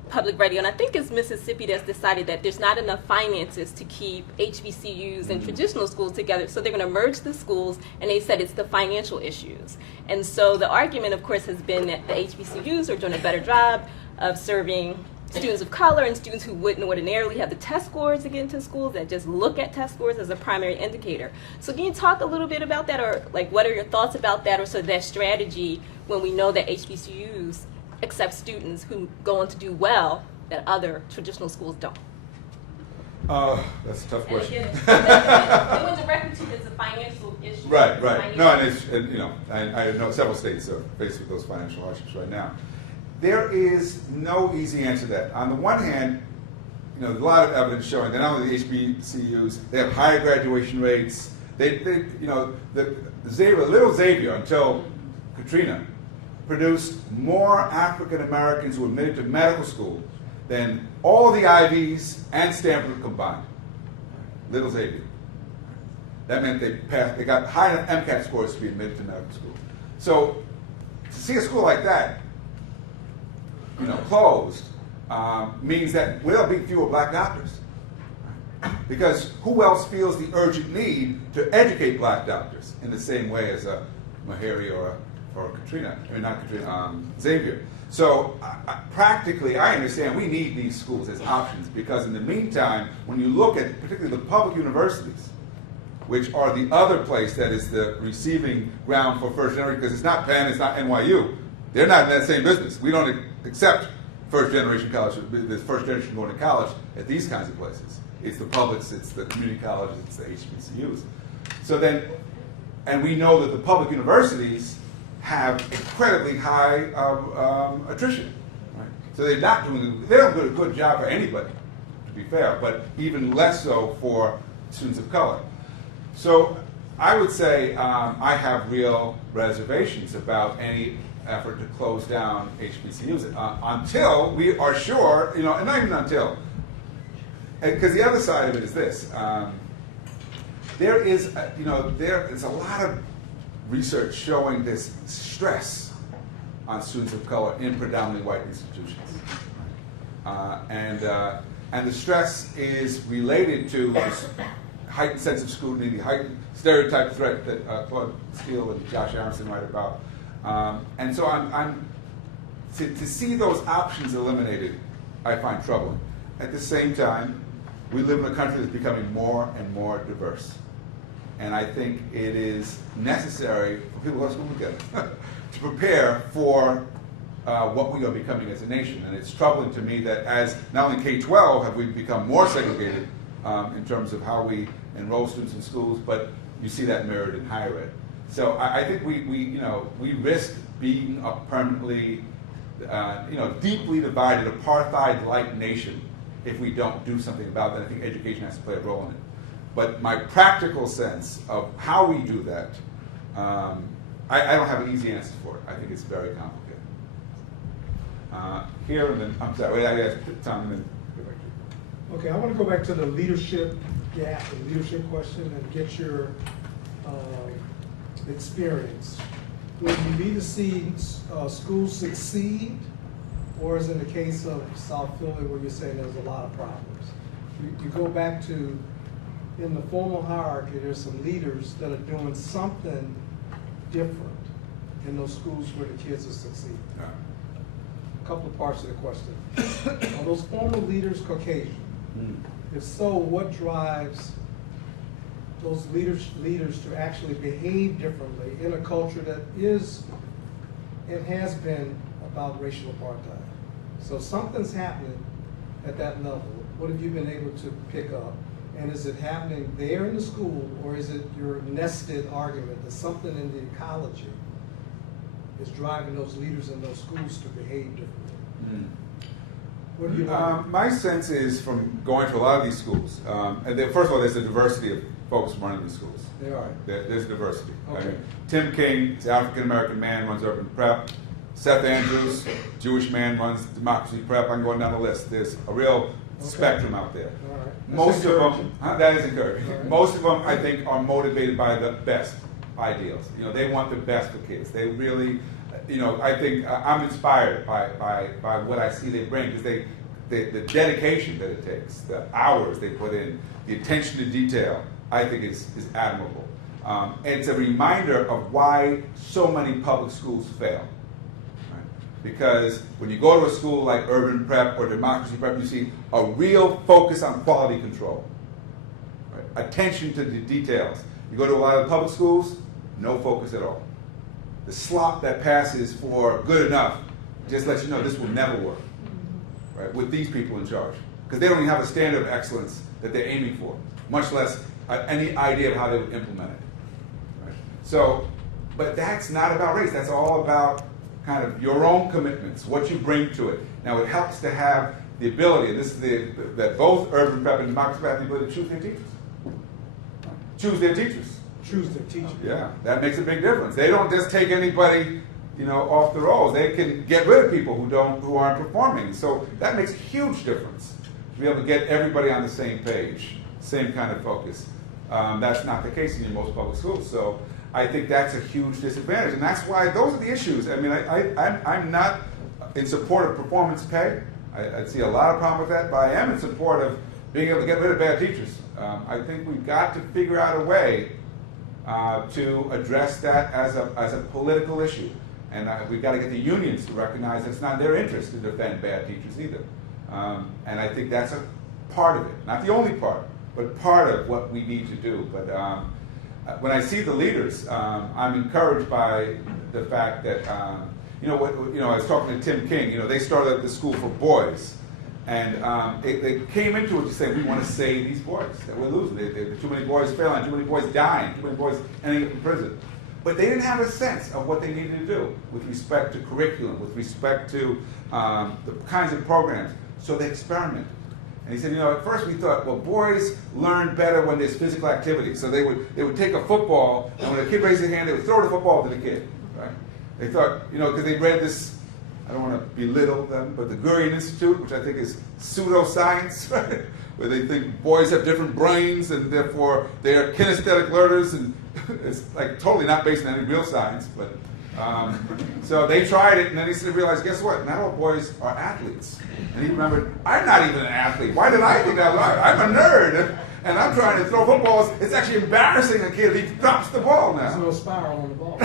public radio, and I think it's Mississippi that's decided that there's not enough finances to keep HBCUs and traditional schools together, so they're going to merge the schools, and they said it's the financial issues. And so the argument, of course, has been that the HBCUs are doing a better job of serving students of color and students who wouldn't ordinarily have the test scores to get into schools, that just look at test scores as a primary indicator. So can you talk a little bit about that, or like what are your thoughts about that, or sort of that strategy when we know that HBCUs accept students who go on to do well that other traditional schools don't? That's a tough question. And again, it went directly to it's a financial issue. Right. No, Financial- and I know several states are faced with those financial hardships right now. There is no easy answer to that. On the one hand, there's a lot of evidence showing that not only the HBCUs, they have higher graduation rates. The little Xavier, until Katrina, produced more African Americans who admitted to medical school than all the Ivies and Stanford combined. Little Xavier. That meant they got high enough MCAT scores to be admitted to medical school. So to see a school like that, closed, means that there'll be fewer black doctors. Because who else feels the urgent need to educate black doctors in the same way as a Mahari or Katrina? I mean, not Katrina, Xavier. So practically, I understand we need these schools as options, because in the meantime, when you look at particularly the public universities, which are the other place that is the receiving ground for first generation, because it's not Penn, it's not NYU. They're not in that same business. We don't accept first generation college, the first generation going to college at these kinds of places. It's the publics, it's the community colleges, it's the HBCUs. So then, and we know that the public universities have incredibly high attrition. Right? So they don't do a good job for anybody, to be fair, but even less so for students of color. So I would say I have real reservations about any effort to close down HBCUs until we are sure, and not even until, because the other side of it is this: there is a lot of research showing this stress on students of color in predominantly white institutions, and the stress is related to this heightened sense of scrutiny, the heightened stereotype threat that Claude Steele and Josh Aronson write about. And so to see those options eliminated, I find troubling. At the same time, we live in a country that's becoming more and more diverse. And I think it is necessary for people who go to school together to prepare for what we are becoming as a nation. And it's troubling to me that as not only K-12 have we become more segregated in terms of how we enroll students in schools, but you see that mirrored in higher ed. So I think we risk being a permanently, deeply divided, apartheid-like nation if we don't do something about that. I think education has to play a role in it. But my practical sense of how we do that, I don't have an easy answer for it. I think it's very complicated. Here and then, I'm sorry, I asked Tom and then go back to you. Okay, I want to go back to the leadership gap, the leadership question, and get your experience. Would you need to see schools succeed, or is it in the case of South Philly where you're saying there's a lot of problems? You go back to, in the formal hierarchy, there's some leaders that are doing something different in those schools where the kids are succeeding. A couple of parts of the question. Are those formal leaders Caucasian? If so, what drives those leaders to actually behave differently in a culture that is and has been about racial apartheid? So something's happening at that level. What have you been able to pick up? And is it happening there in the school, or is it your nested argument that something in the ecology is driving those leaders in those schools to behave differently? What do you know? My sense is from going to a lot of these schools, and first of all, there's a diversity of folks running these schools. They are. There's diversity. Okay. I mean, Tim King, the African-American man, runs Urban Prep. Seth Andrews, Jewish man, runs Democracy Prep. I'm going down the list. There's a real spectrum out there. All right. Most of them, that is encouraging. Right. Most of them, I think, are motivated by the best ideals. They want the best for kids. They really, I think I'm inspired by what I see they bring, because the dedication that it takes, the hours they put in, the attention to detail, I think is admirable. And it's a reminder of why so many public schools fail. Right? Because when you go to a school like Urban Prep or Democracy Prep, you see a real focus on quality control. Right? Attention to the details. You go to a lot of public schools, no focus at all. The slop that passes for good enough just lets you know this will never work, right, with these people in charge. Because they don't even have a standard of excellence that they're aiming for, much less any idea of how they would implement it. Right? So, but that's not about race. That's all about kind of your own commitments, what you bring to it. Now, it helps to have the ability, and this is that both Urban Prep and Democracy Prep have the ability to choose their teachers. Choose their teachers. Choose their teacher. Yeah, that makes a big difference. They don't just take anybody, off the rolls. They can get rid of people who aren't performing. So that makes a huge difference to be able to get everybody on the same page, same kind of focus. That's not the case in most public schools. So I think that's a huge disadvantage, and that's why those are the issues. I mean, I'm not in support of performance pay. I see a lot of problem with that, but I am in support of being able to get rid of bad teachers. I think we've got to figure out a way to address that as a political issue. And we've got to get the unions to recognize that it's not in their interest to defend bad teachers either. And I think that's a part of it. Not the only part, but part of what we need to do. But when I see the leaders, I'm encouraged by the fact that, I was talking to Tim King, they started the school for boys. And they came into it to say, we want to save these boys that we're losing. Too many boys failing, too many boys dying, too many boys ending up in prison. But they didn't have a sense of what they needed to do with respect to curriculum, with respect to the kinds of programs. So they experimented. And he said, at first we thought, well, boys learn better when there's physical activity. So they would take a football, and when a kid raised their hand, they would throw the football to the kid. Right? They thought, because they read this, I don't want to belittle them, but the Gurian Institute, which I think is pseudoscience, right? Where they think boys have different brains and therefore they are kinesthetic learners, and it's like totally not based on any real science. But so they tried it, and then he realized, guess what? Not all boys are athletes. And he remembered, I'm not even an athlete. Why did I think that? I'm a nerd, and I'm trying to throw footballs. It's actually embarrassing a kid if he drops the ball now. There's no spiral on the ball.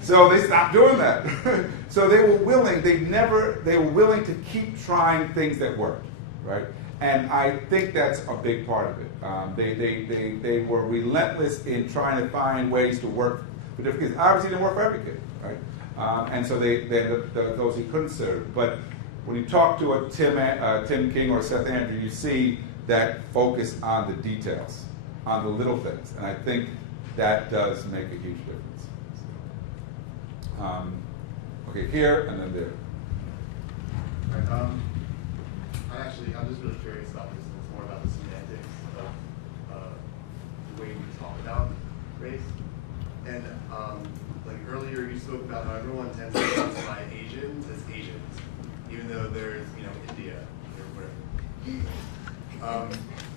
So they stopped doing that. So they were willing. They were willing to keep trying things that worked, right? And I think that's a big part of it. They were relentless in trying to find ways to work for different kids. Obviously, it didn't work for every kid, right? And so they those he couldn't serve. But when you talk to a Tim King or Seth Andrew, you see that focus on the details, on the little things, and I think that does make a huge difference. Okay, here and then there. Right, I'm just really curious about this, and it's more about the semantics of the way we talk about race. And like earlier, you spoke about how everyone tends to classify Asians as Asians, even though there's India or whatever.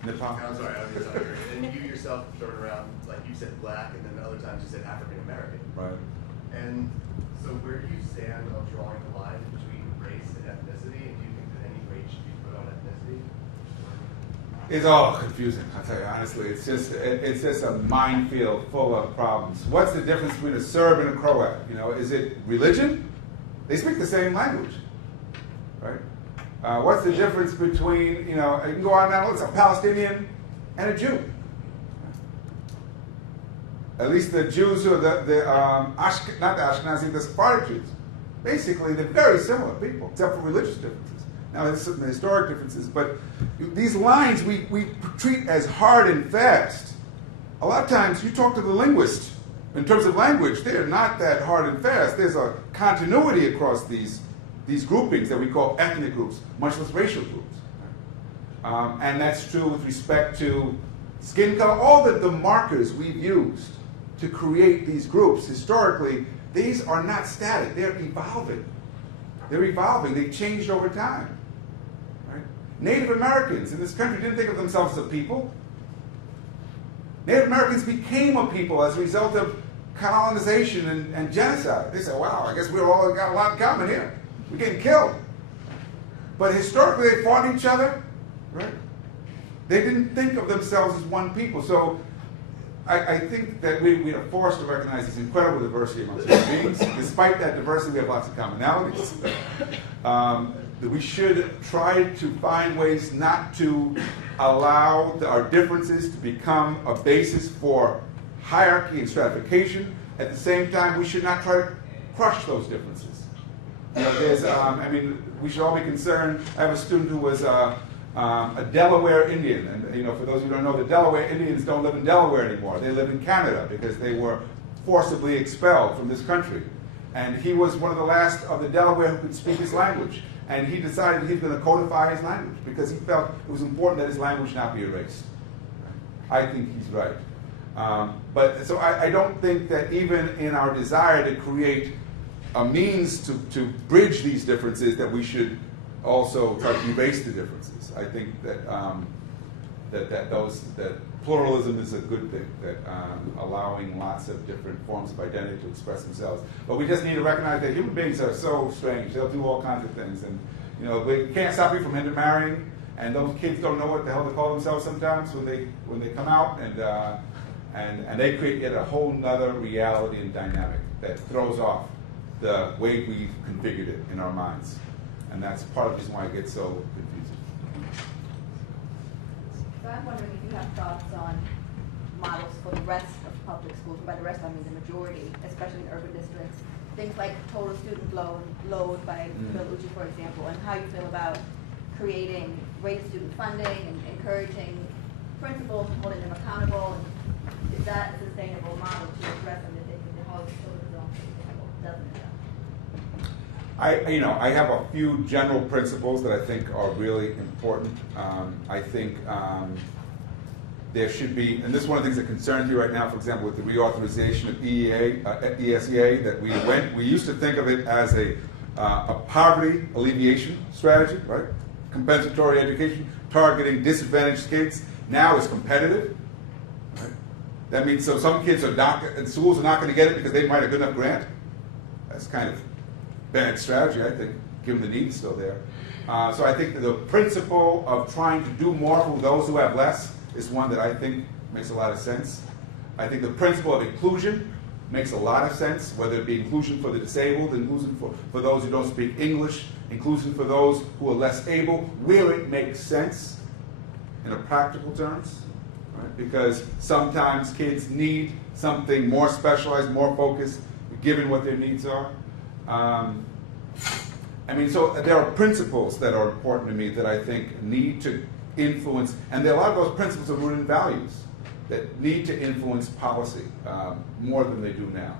Nepal. I'm sorry, I was sorry. And you yourself thrown around, like you said black, and then other times you said African American. Right. And so where do you stand on drawing the line between race and ethnicity? And do you think that any weight should be put on ethnicity? It's all confusing, I'll tell you honestly. It's just a minefield full of problems. What's the difference between a Serb and a Croat? Is it religion? They speak the same language, right? What's the difference between, you can go on now, it's a Palestinian and a Jew. At least the Jews who are not the Ashkenazi, the Sephardic Jews. Basically, they're very similar people, except for religious differences. Now, there's some historic differences, but these lines we treat as hard and fast. A lot of times, you talk to the linguist. In terms of language, they're not that hard and fast. There's a continuity across these groupings that we call ethnic groups, much less racial groups. And that's true with respect to skin color, all the markers we've used to create these groups. Historically, these are not static. They're evolving. They're evolving. They've changed over time. Right? Native Americans in this country didn't think of themselves as a people. Native Americans became a people as a result of colonization and genocide. They say, wow, I guess we all got a lot in common here. We're getting killed. But historically, they fought each other, right? They didn't think of themselves as one people. So I think that we are forced to recognize this incredible diversity amongst human beings. Despite that diversity, we have lots of commonalities. That we should try to find ways not to allow our differences to become a basis for hierarchy and stratification. At the same time, we should not try to crush those differences. You know, there's, I mean, we should all be concerned. I have a student who was a Delaware Indian, and you know, for those who don't know, the Delaware Indians don't live in Delaware anymore. They live in Canada because they were forcibly expelled from this country. And he was one of the last of the Delaware who could speak his language. And he decided he was going to codify his language because he felt it was important that his language not be erased. I think he's right. But so I don't think that even in our desire to create a means to bridge these differences, that we should also try to erase the differences. I think that that pluralism is a good thing, that allowing lots of different forms of identity to express themselves. But we just need to recognize that human beings are so strange. They'll do all kinds of things, and you know, we can't stop you from intermarrying. And those kids don't know what the hell to call themselves sometimes when they come out, and they create yet a whole nother reality and dynamic that throws off the way we've configured it in our minds. And that's part of the reason why it gets so confusing. So I'm wondering if you have thoughts on models for the rest of public schools. And by the rest, I mean the majority, especially in urban districts. Things like total student load by Bill Ucci, for example, and how you feel about creating rated student funding and encouraging principals and holding them accountable. And is that a sustainable model to address them if they think the whole children's zone, for example, doesn't it? I have a few general principles that I think are really important. I think there should be, and this is one of the things that concerns me right now, for example, with the reauthorization of ESEA, that we used to think of it as a poverty alleviation strategy, right? Compensatory education, targeting disadvantaged kids. Now it's competitive. Right? That means so some kids are not, and schools are not going to get it because they might have a good enough grant. That's kind of bad strategy, I think, given the need is still there. So I think that the principle of trying to do more for those who have less is one that I think makes a lot of sense. I think the principle of inclusion makes a lot of sense, whether it be inclusion for the disabled, inclusion for those who don't speak English, inclusion for those who are less able, where it makes sense in a practical terms, right? Because sometimes kids need something more specialized, more focused, given what their needs are. So there are principles that are important to me that I think need to influence, and there are a lot of those principles are rooted in values that need to influence policy more than they do now.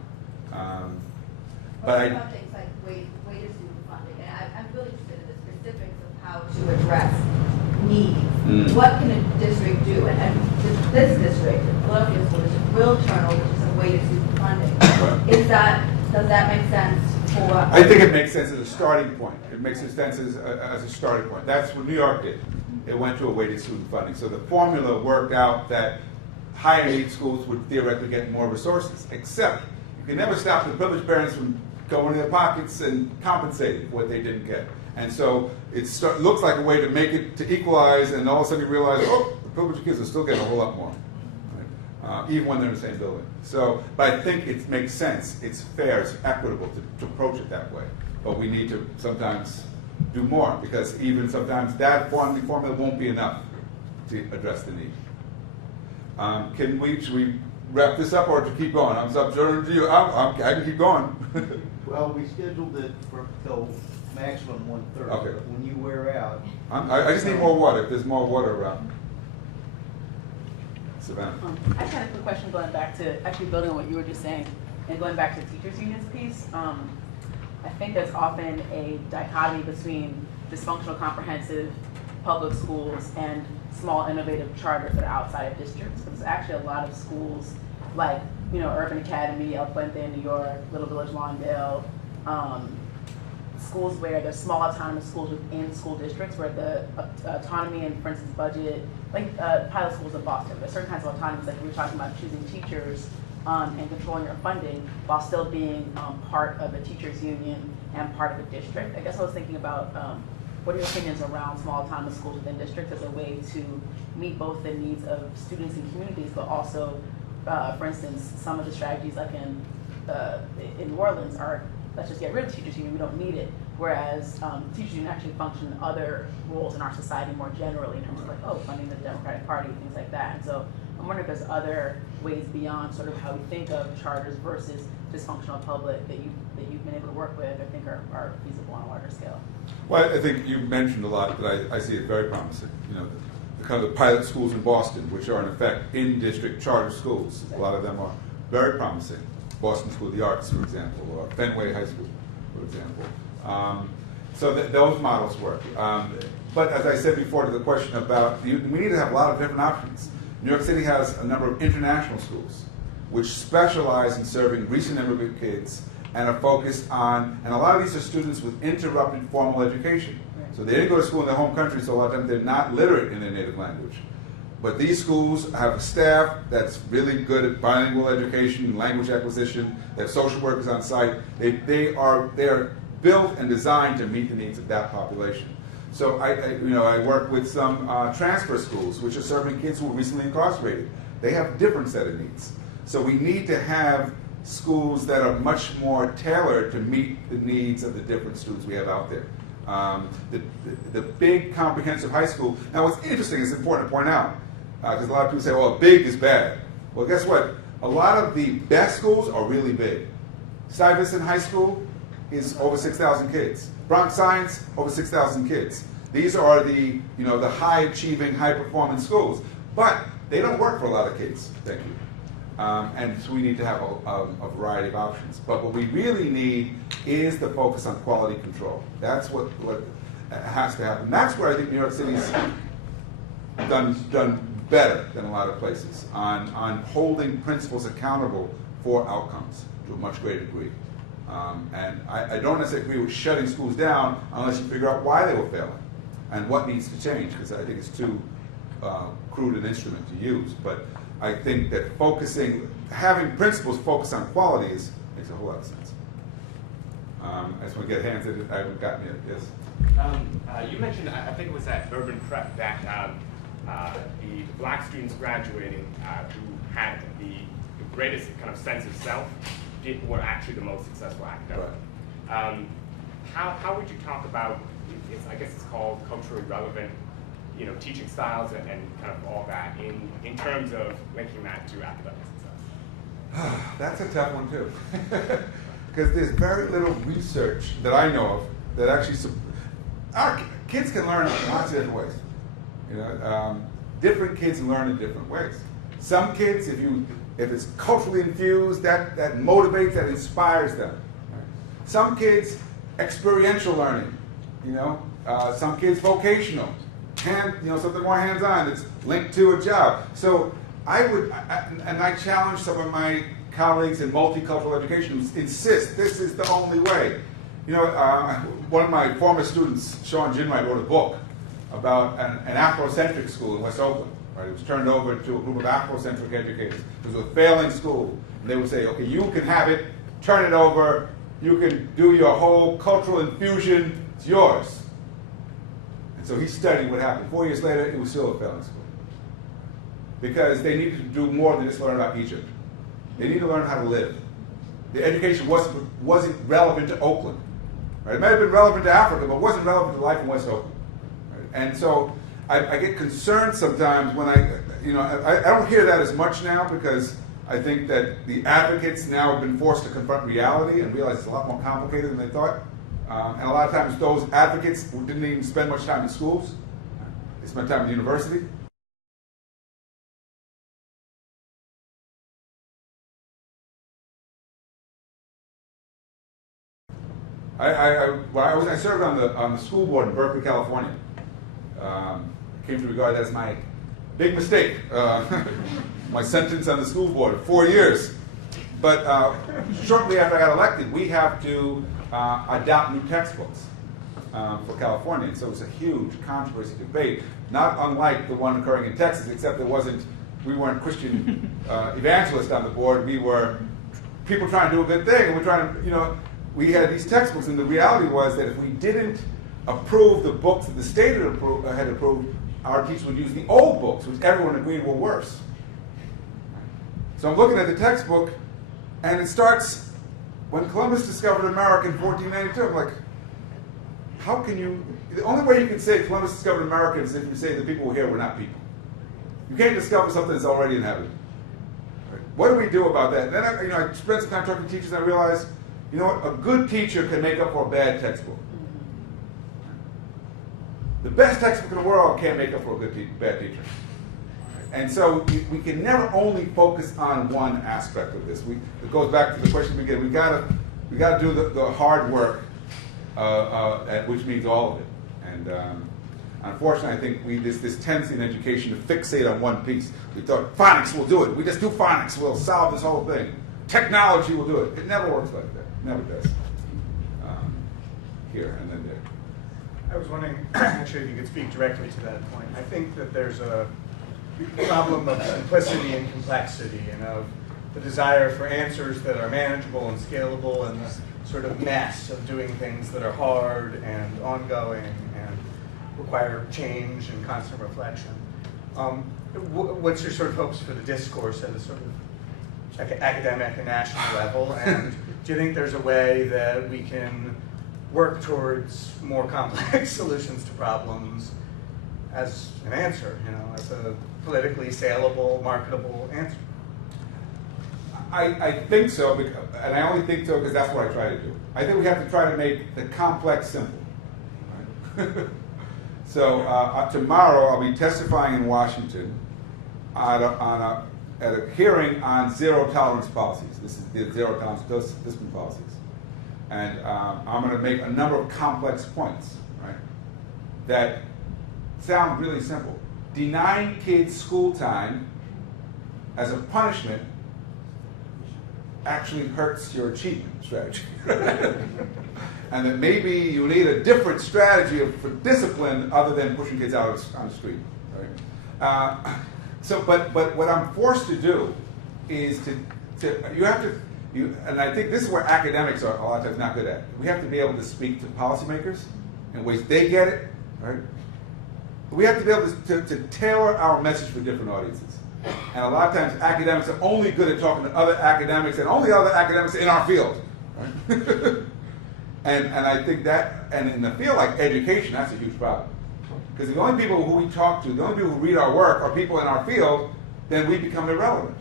What about things like weighted student funding? And I'm really interested in the specifics of how to address needs. What can a district do? And this district, the Philadelphia School District, will turn over to some weighted student funding. Right. Does that make sense for? I think it makes sense as a starting point. It makes sense as a starting point. That's what New York did. It went to a weighted student funding. So the formula worked out that higher need schools would theoretically get more resources, except you can never stop the privileged parents from going in their pockets and compensating for what they didn't get. And so it looks like a way to make it to equalize, and all of a sudden you realize, oh, the privileged kids are still getting a whole lot more, right? Even when they're in the same building. So, but I think it makes sense. It's fair, it's equitable to approach it that way. But we need to sometimes do more, because even sometimes that formula won't be enough to address the need. Should we wrap this up or to keep going? I'm observing to you. I can keep going. Well, we scheduled it for till maximum 1:30. Okay. But when you wear out. I just need more water. If there's more water around. Savannah. I just had a quick question going back to actually building on what you were just saying and going back to the teachers unions piece. I think there's often a dichotomy between dysfunctional comprehensive public schools and small innovative charters that are outside of districts. There's actually a lot of schools like, Urban Academy, El Puente in New York, Little Village Lawndale, schools where there's small autonomous schools within school districts where the autonomy and, for instance, budget, like pilot schools in Boston. There's certain kinds of autonomy, like we were talking about choosing teachers and controlling your funding while still being part of a teachers union and part of a district. I guess I was thinking about what are your opinions around small autonomous schools within districts as a way to meet both the needs of students and communities, but also, for instance, some of the strategies like in New Orleans are, let's just get rid of the teachers union, we don't need it. Whereas teachers union actually function in other roles in our society more generally in terms of like, oh, funding the Democratic Party, things like that. And so I'm wondering if there's other ways beyond sort of how we think of charters versus dysfunctional public that you've been able to work with or think are feasible on a larger scale. Well, I think you mentioned a lot, but I see it very promising. You know, the kind of the pilot schools in Boston, which are in effect in-district charter schools. A lot of them are very promising. Boston School of the Arts, for example, or Fenway High School, for example. So those models work. But as I said before to the question about, we need to have a lot of different options. New York City has a number of international schools which specialize in serving recent immigrant kids and are focused on, and a lot of these are students with interrupted formal education. So they didn't go to school in their home country, so a lot of them they're not literate in their native language. But these schools have a staff that's really good at bilingual education and language acquisition. They have social workers on site. They are built and designed to meet the needs of that population. So I work with some transfer schools, which are serving kids who were recently incarcerated. They have a different set of needs. So we need to have schools that are much more tailored to meet the needs of the different students we have out there. The big comprehensive high school, now what's interesting, it's important to point out, because a lot of people say, well, big is bad. Well, guess what? A lot of the best schools are really big. Stuyvesant High School is over 6,000 kids. Bronx Science, over 6,000 kids. These are the high-achieving, high-performance schools. But they don't work for a lot of kids, thank you. And so we need to have a variety of options. But what we really need is the focus on quality control. That's what has to happen. That's where I think New York City's done better than a lot of places on holding principals accountable for outcomes to a much greater degree. And I don't necessarily agree with shutting schools down unless you figure out why they were failing and what needs to change, because I think it's too crude an instrument to use. But I think that having principals focus on quality makes a whole lot of sense. I just want to get hands in. I haven't gotten it. Yes. You mentioned, I think it was at Urban Prep, that the black students graduating who had the greatest kind of sense of self were actually the most successful academically. Right. How would you talk about, I guess it's called culturally relevant, teaching styles and kind of all that in terms of linking that to academic success? That's a tough one too, because there's very little research that I know of that actually our kids can learn in lots of different ways. Different kids learn in different ways. Some kids, if it's culturally infused, that motivates, that inspires them. Right? Some kids, experiential learning. Some kids, vocational. Something more hands-on that's linked to a job. So I challenge some of my colleagues in multicultural education who insist this is the only way. One of my former students, Sean Jinwright, wrote a book about an Afrocentric school in West Oakland. Right? It was turned over to a group of Afrocentric educators. It was a failing school. And they would say, okay, you can have it, turn it over, you can do your whole cultural infusion, it's yours. And so he studied what happened. 4 years later, it was still a failing school. Because they needed to do more than just learn about Egypt. They needed to learn how to live. The education wasn't relevant to Oakland. Right? It might have been relevant to Africa, but wasn't relevant to life in West Oakland. Right? And so I get concerned sometimes when I don't hear that as much now, because I think that the advocates now have been forced to confront reality and realize it's a lot more complicated than they thought. And a lot of times those advocates didn't even spend much time in schools. They spent time at the university. I served on the school board in Berkeley, California. Came to regard that as my big mistake. My sentence on the school board, 4 years. But shortly after I got elected, we have to adopt new textbooks for California. And so it was a huge controversy debate, not unlike the one occurring in Texas, except there wasn't we weren't Christian evangelists on the board. We were people trying to do a good thing, and we're trying to, you know, we had these textbooks, and the reality was that if we didn't approve the books that the state had approved, our teachers would use the old books, which everyone agreed were worse. So I'm looking at the textbook, and it starts when Columbus discovered America in 1492. I'm like, how can you? The only way you can say Columbus discovered America is if you say the people who were here were not people. You can't discover something that's already in heaven. Right? What do we do about that? And then I spent some time talking to teachers, and I realized, you know what? A good teacher can make up for a bad textbook. The best textbook in the world can't make up for a bad teacher. And so we can never only focus on one aspect of this. It goes back to the question we get. We gotta do the hard work, which means all of it. And unfortunately, I think there's this tendency in education to fixate on one piece. We thought phonics will do it. We just do phonics, we'll solve this whole thing. Technology will do it. It never works like that. It never does. Here and then there. I was wondering, actually, if you could speak directly to that point. I think that there's a problem of simplicity and complexity, and of the desire for answers that are manageable and scalable, and the sort of mess of doing things that are hard and ongoing and require change and constant reflection. What's your sort of hopes for the discourse at a sort of academic and national level? And do you think there's a way that we can work towards more complex solutions to problems as an answer, as a politically saleable, marketable answer? I think so, and I only think so because that's what I try to do. I think we have to try to make the complex simple. Right? So tomorrow I'll be testifying in Washington at a hearing on zero tolerance policies. This is the zero tolerance discipline policies. And I'm going to make a number of complex points, right, that sound really simple. Denying kids school time as a punishment actually hurts your achievement strategy. And that maybe you need a different strategy for discipline other than pushing kids out on the street. Right? But what I'm forced to do is and I think this is where academics are a lot of times not good at. We have to be able to speak to policymakers in ways they get it, right? We have to be able to tailor our message for different audiences. And a lot of times academics are only good at talking to other academics and only other academics in our field. Right? and I think that, and in a field like education, that's a huge problem. Because the only people who we talk to, the only people who read our work are people in our field, then we become irrelevant.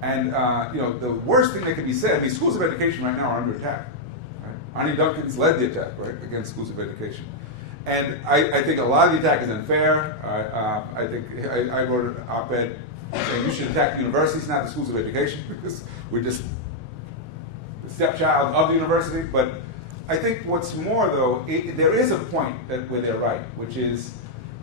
And the worst thing that can be said, schools of education right now are under attack. Right? Arnie Duncan's led the attack, right, against schools of education. And I think a lot of the attack is unfair. I think I wrote an op-ed saying you should attack the universities, not the schools of education, because we're just the stepchild of the university. But I think what's more, though, there is a point where they're right, which is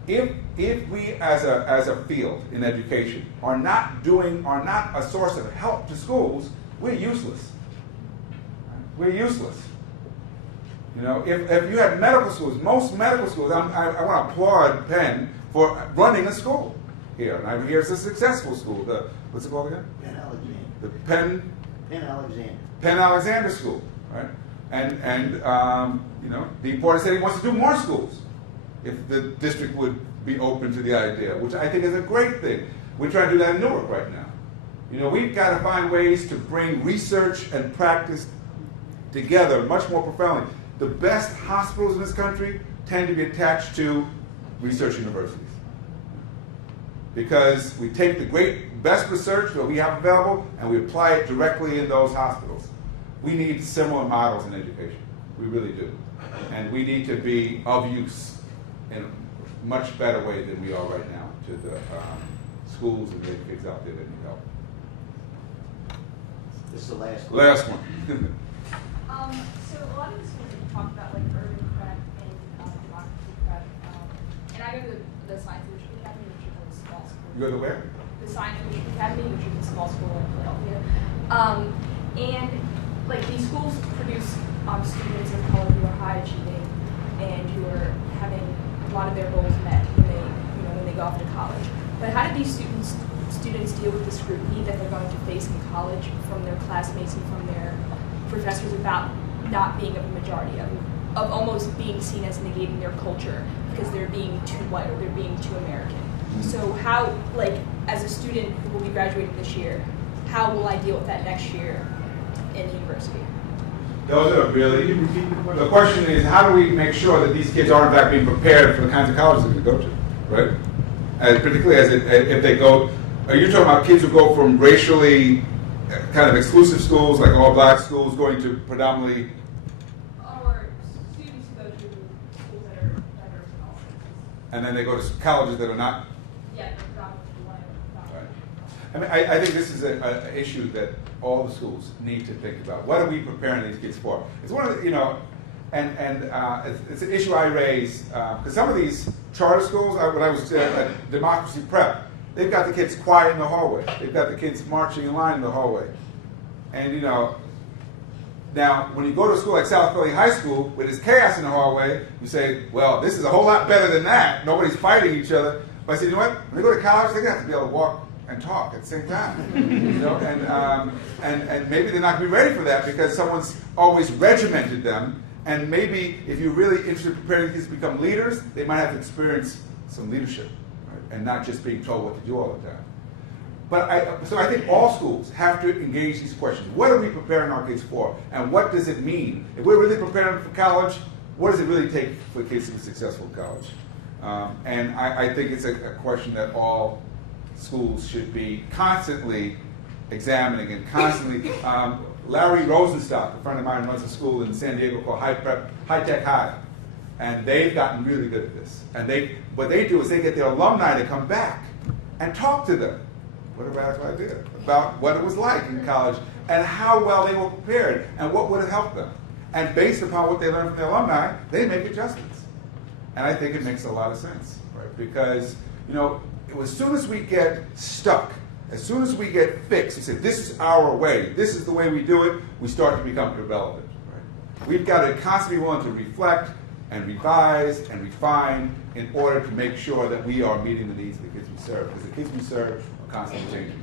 if we as a field in education are not a source of help to schools, we're useless. We're useless. If you had medical schools, most medical schools, I want to applaud Penn for running a school here. And I hear it's a successful school. What's it called again? Penn Alexander. The Penn Alexander School, right? And the reporter said he wants to do more schools if the district would be open to the idea, which I think is a great thing. We're trying to do that in Newark right now. We've got to find ways to bring research and practice together much more profoundly. The best hospitals in this country tend to be attached to research universities. Because we take the best research that we have available and we apply it directly in those hospitals. We need similar models in education. We really do. And we need to be of use in a much better way than we are right now to the schools and the kids out there that need help. This is the last one. Last one. So a lot of the schools that you talked about, like urban prep and democracy prep, and I go to the Science Leadership Academy, which is a small school. You go to where? The Science Leadership Academy, which is a small school in Philadelphia. And like these schools produce students of color who are high achieving and who are having a lot of their goals met when they go off to college. But how do these students deal with the scrutiny that they're going to face in college from their classmates and from their professors about not being of a majority, of almost being seen as negating their culture because they're being too white or they're being too American. So how, like, as a student who will be graduating this year, how will I deal with that next year in university? Those are really, the question is, how do we make sure that these kids are in fact being prepared for the kinds of colleges they're going to go to, right? And particularly if they go, are you talking about kids who go from racially kind of exclusive schools, like all black schools, going to predominantly? Or students who go to schools that are diverse in all senses. And then they go to colleges that are not? Yeah, they're predominantly white. Right. I mean, I think this is an issue that all the schools need to think about. What are we preparing these kids for? It's one of the, it's an issue I raise, because some of these charter schools, when I was at Democracy Prep, they've got the kids quiet in the hallway. They've got the kids marching in line in the hallway. And, now, when you go to a school like South Philly High School, where there's chaos in the hallway, you say, well, this is a whole lot better than that. Nobody's fighting each other. But I said, you know what? When they go to college, they're going to have to be able to walk and talk at the same time. And maybe they're not going to be ready for that because someone's always regimented them. And maybe if you're really interested in preparing kids to become leaders, they might have to experience some leadership, right? And not just being told what to do all the time. So I think all schools have to engage these questions. What are we preparing our kids for? And what does it mean? If we're really preparing them for college, what does it really take for kids to be successful in college? And I think it's a question that all schools should be constantly examining and constantly. Larry Rosenstock, a friend of mine, runs a school in San Diego called High Tech High. And they've gotten really good at this. And what they do is they get their alumni to come back and talk to them. What a radical idea. About what it was like in college and how well they were prepared and what would have helped them. And based upon what they learned from their alumni, they make adjustments. And I think it makes a lot of sense, right? Because, as soon as we get stuck, as soon as we get fixed, we say, this is our way, this is the way we do it, we start to become irrelevant, right? We've got to constantly be willing to reflect and revise and refine in order to make sure that we are meeting the needs of the kids we serve, because the kids we serve are constantly changing.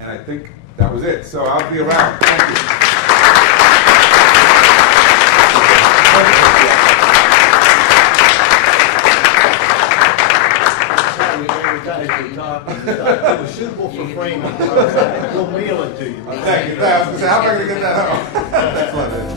And I think that was it. So I'll be around. Thank you. It was suitable for framing. We'll mail it to you. Thank you. How am I going to get that out?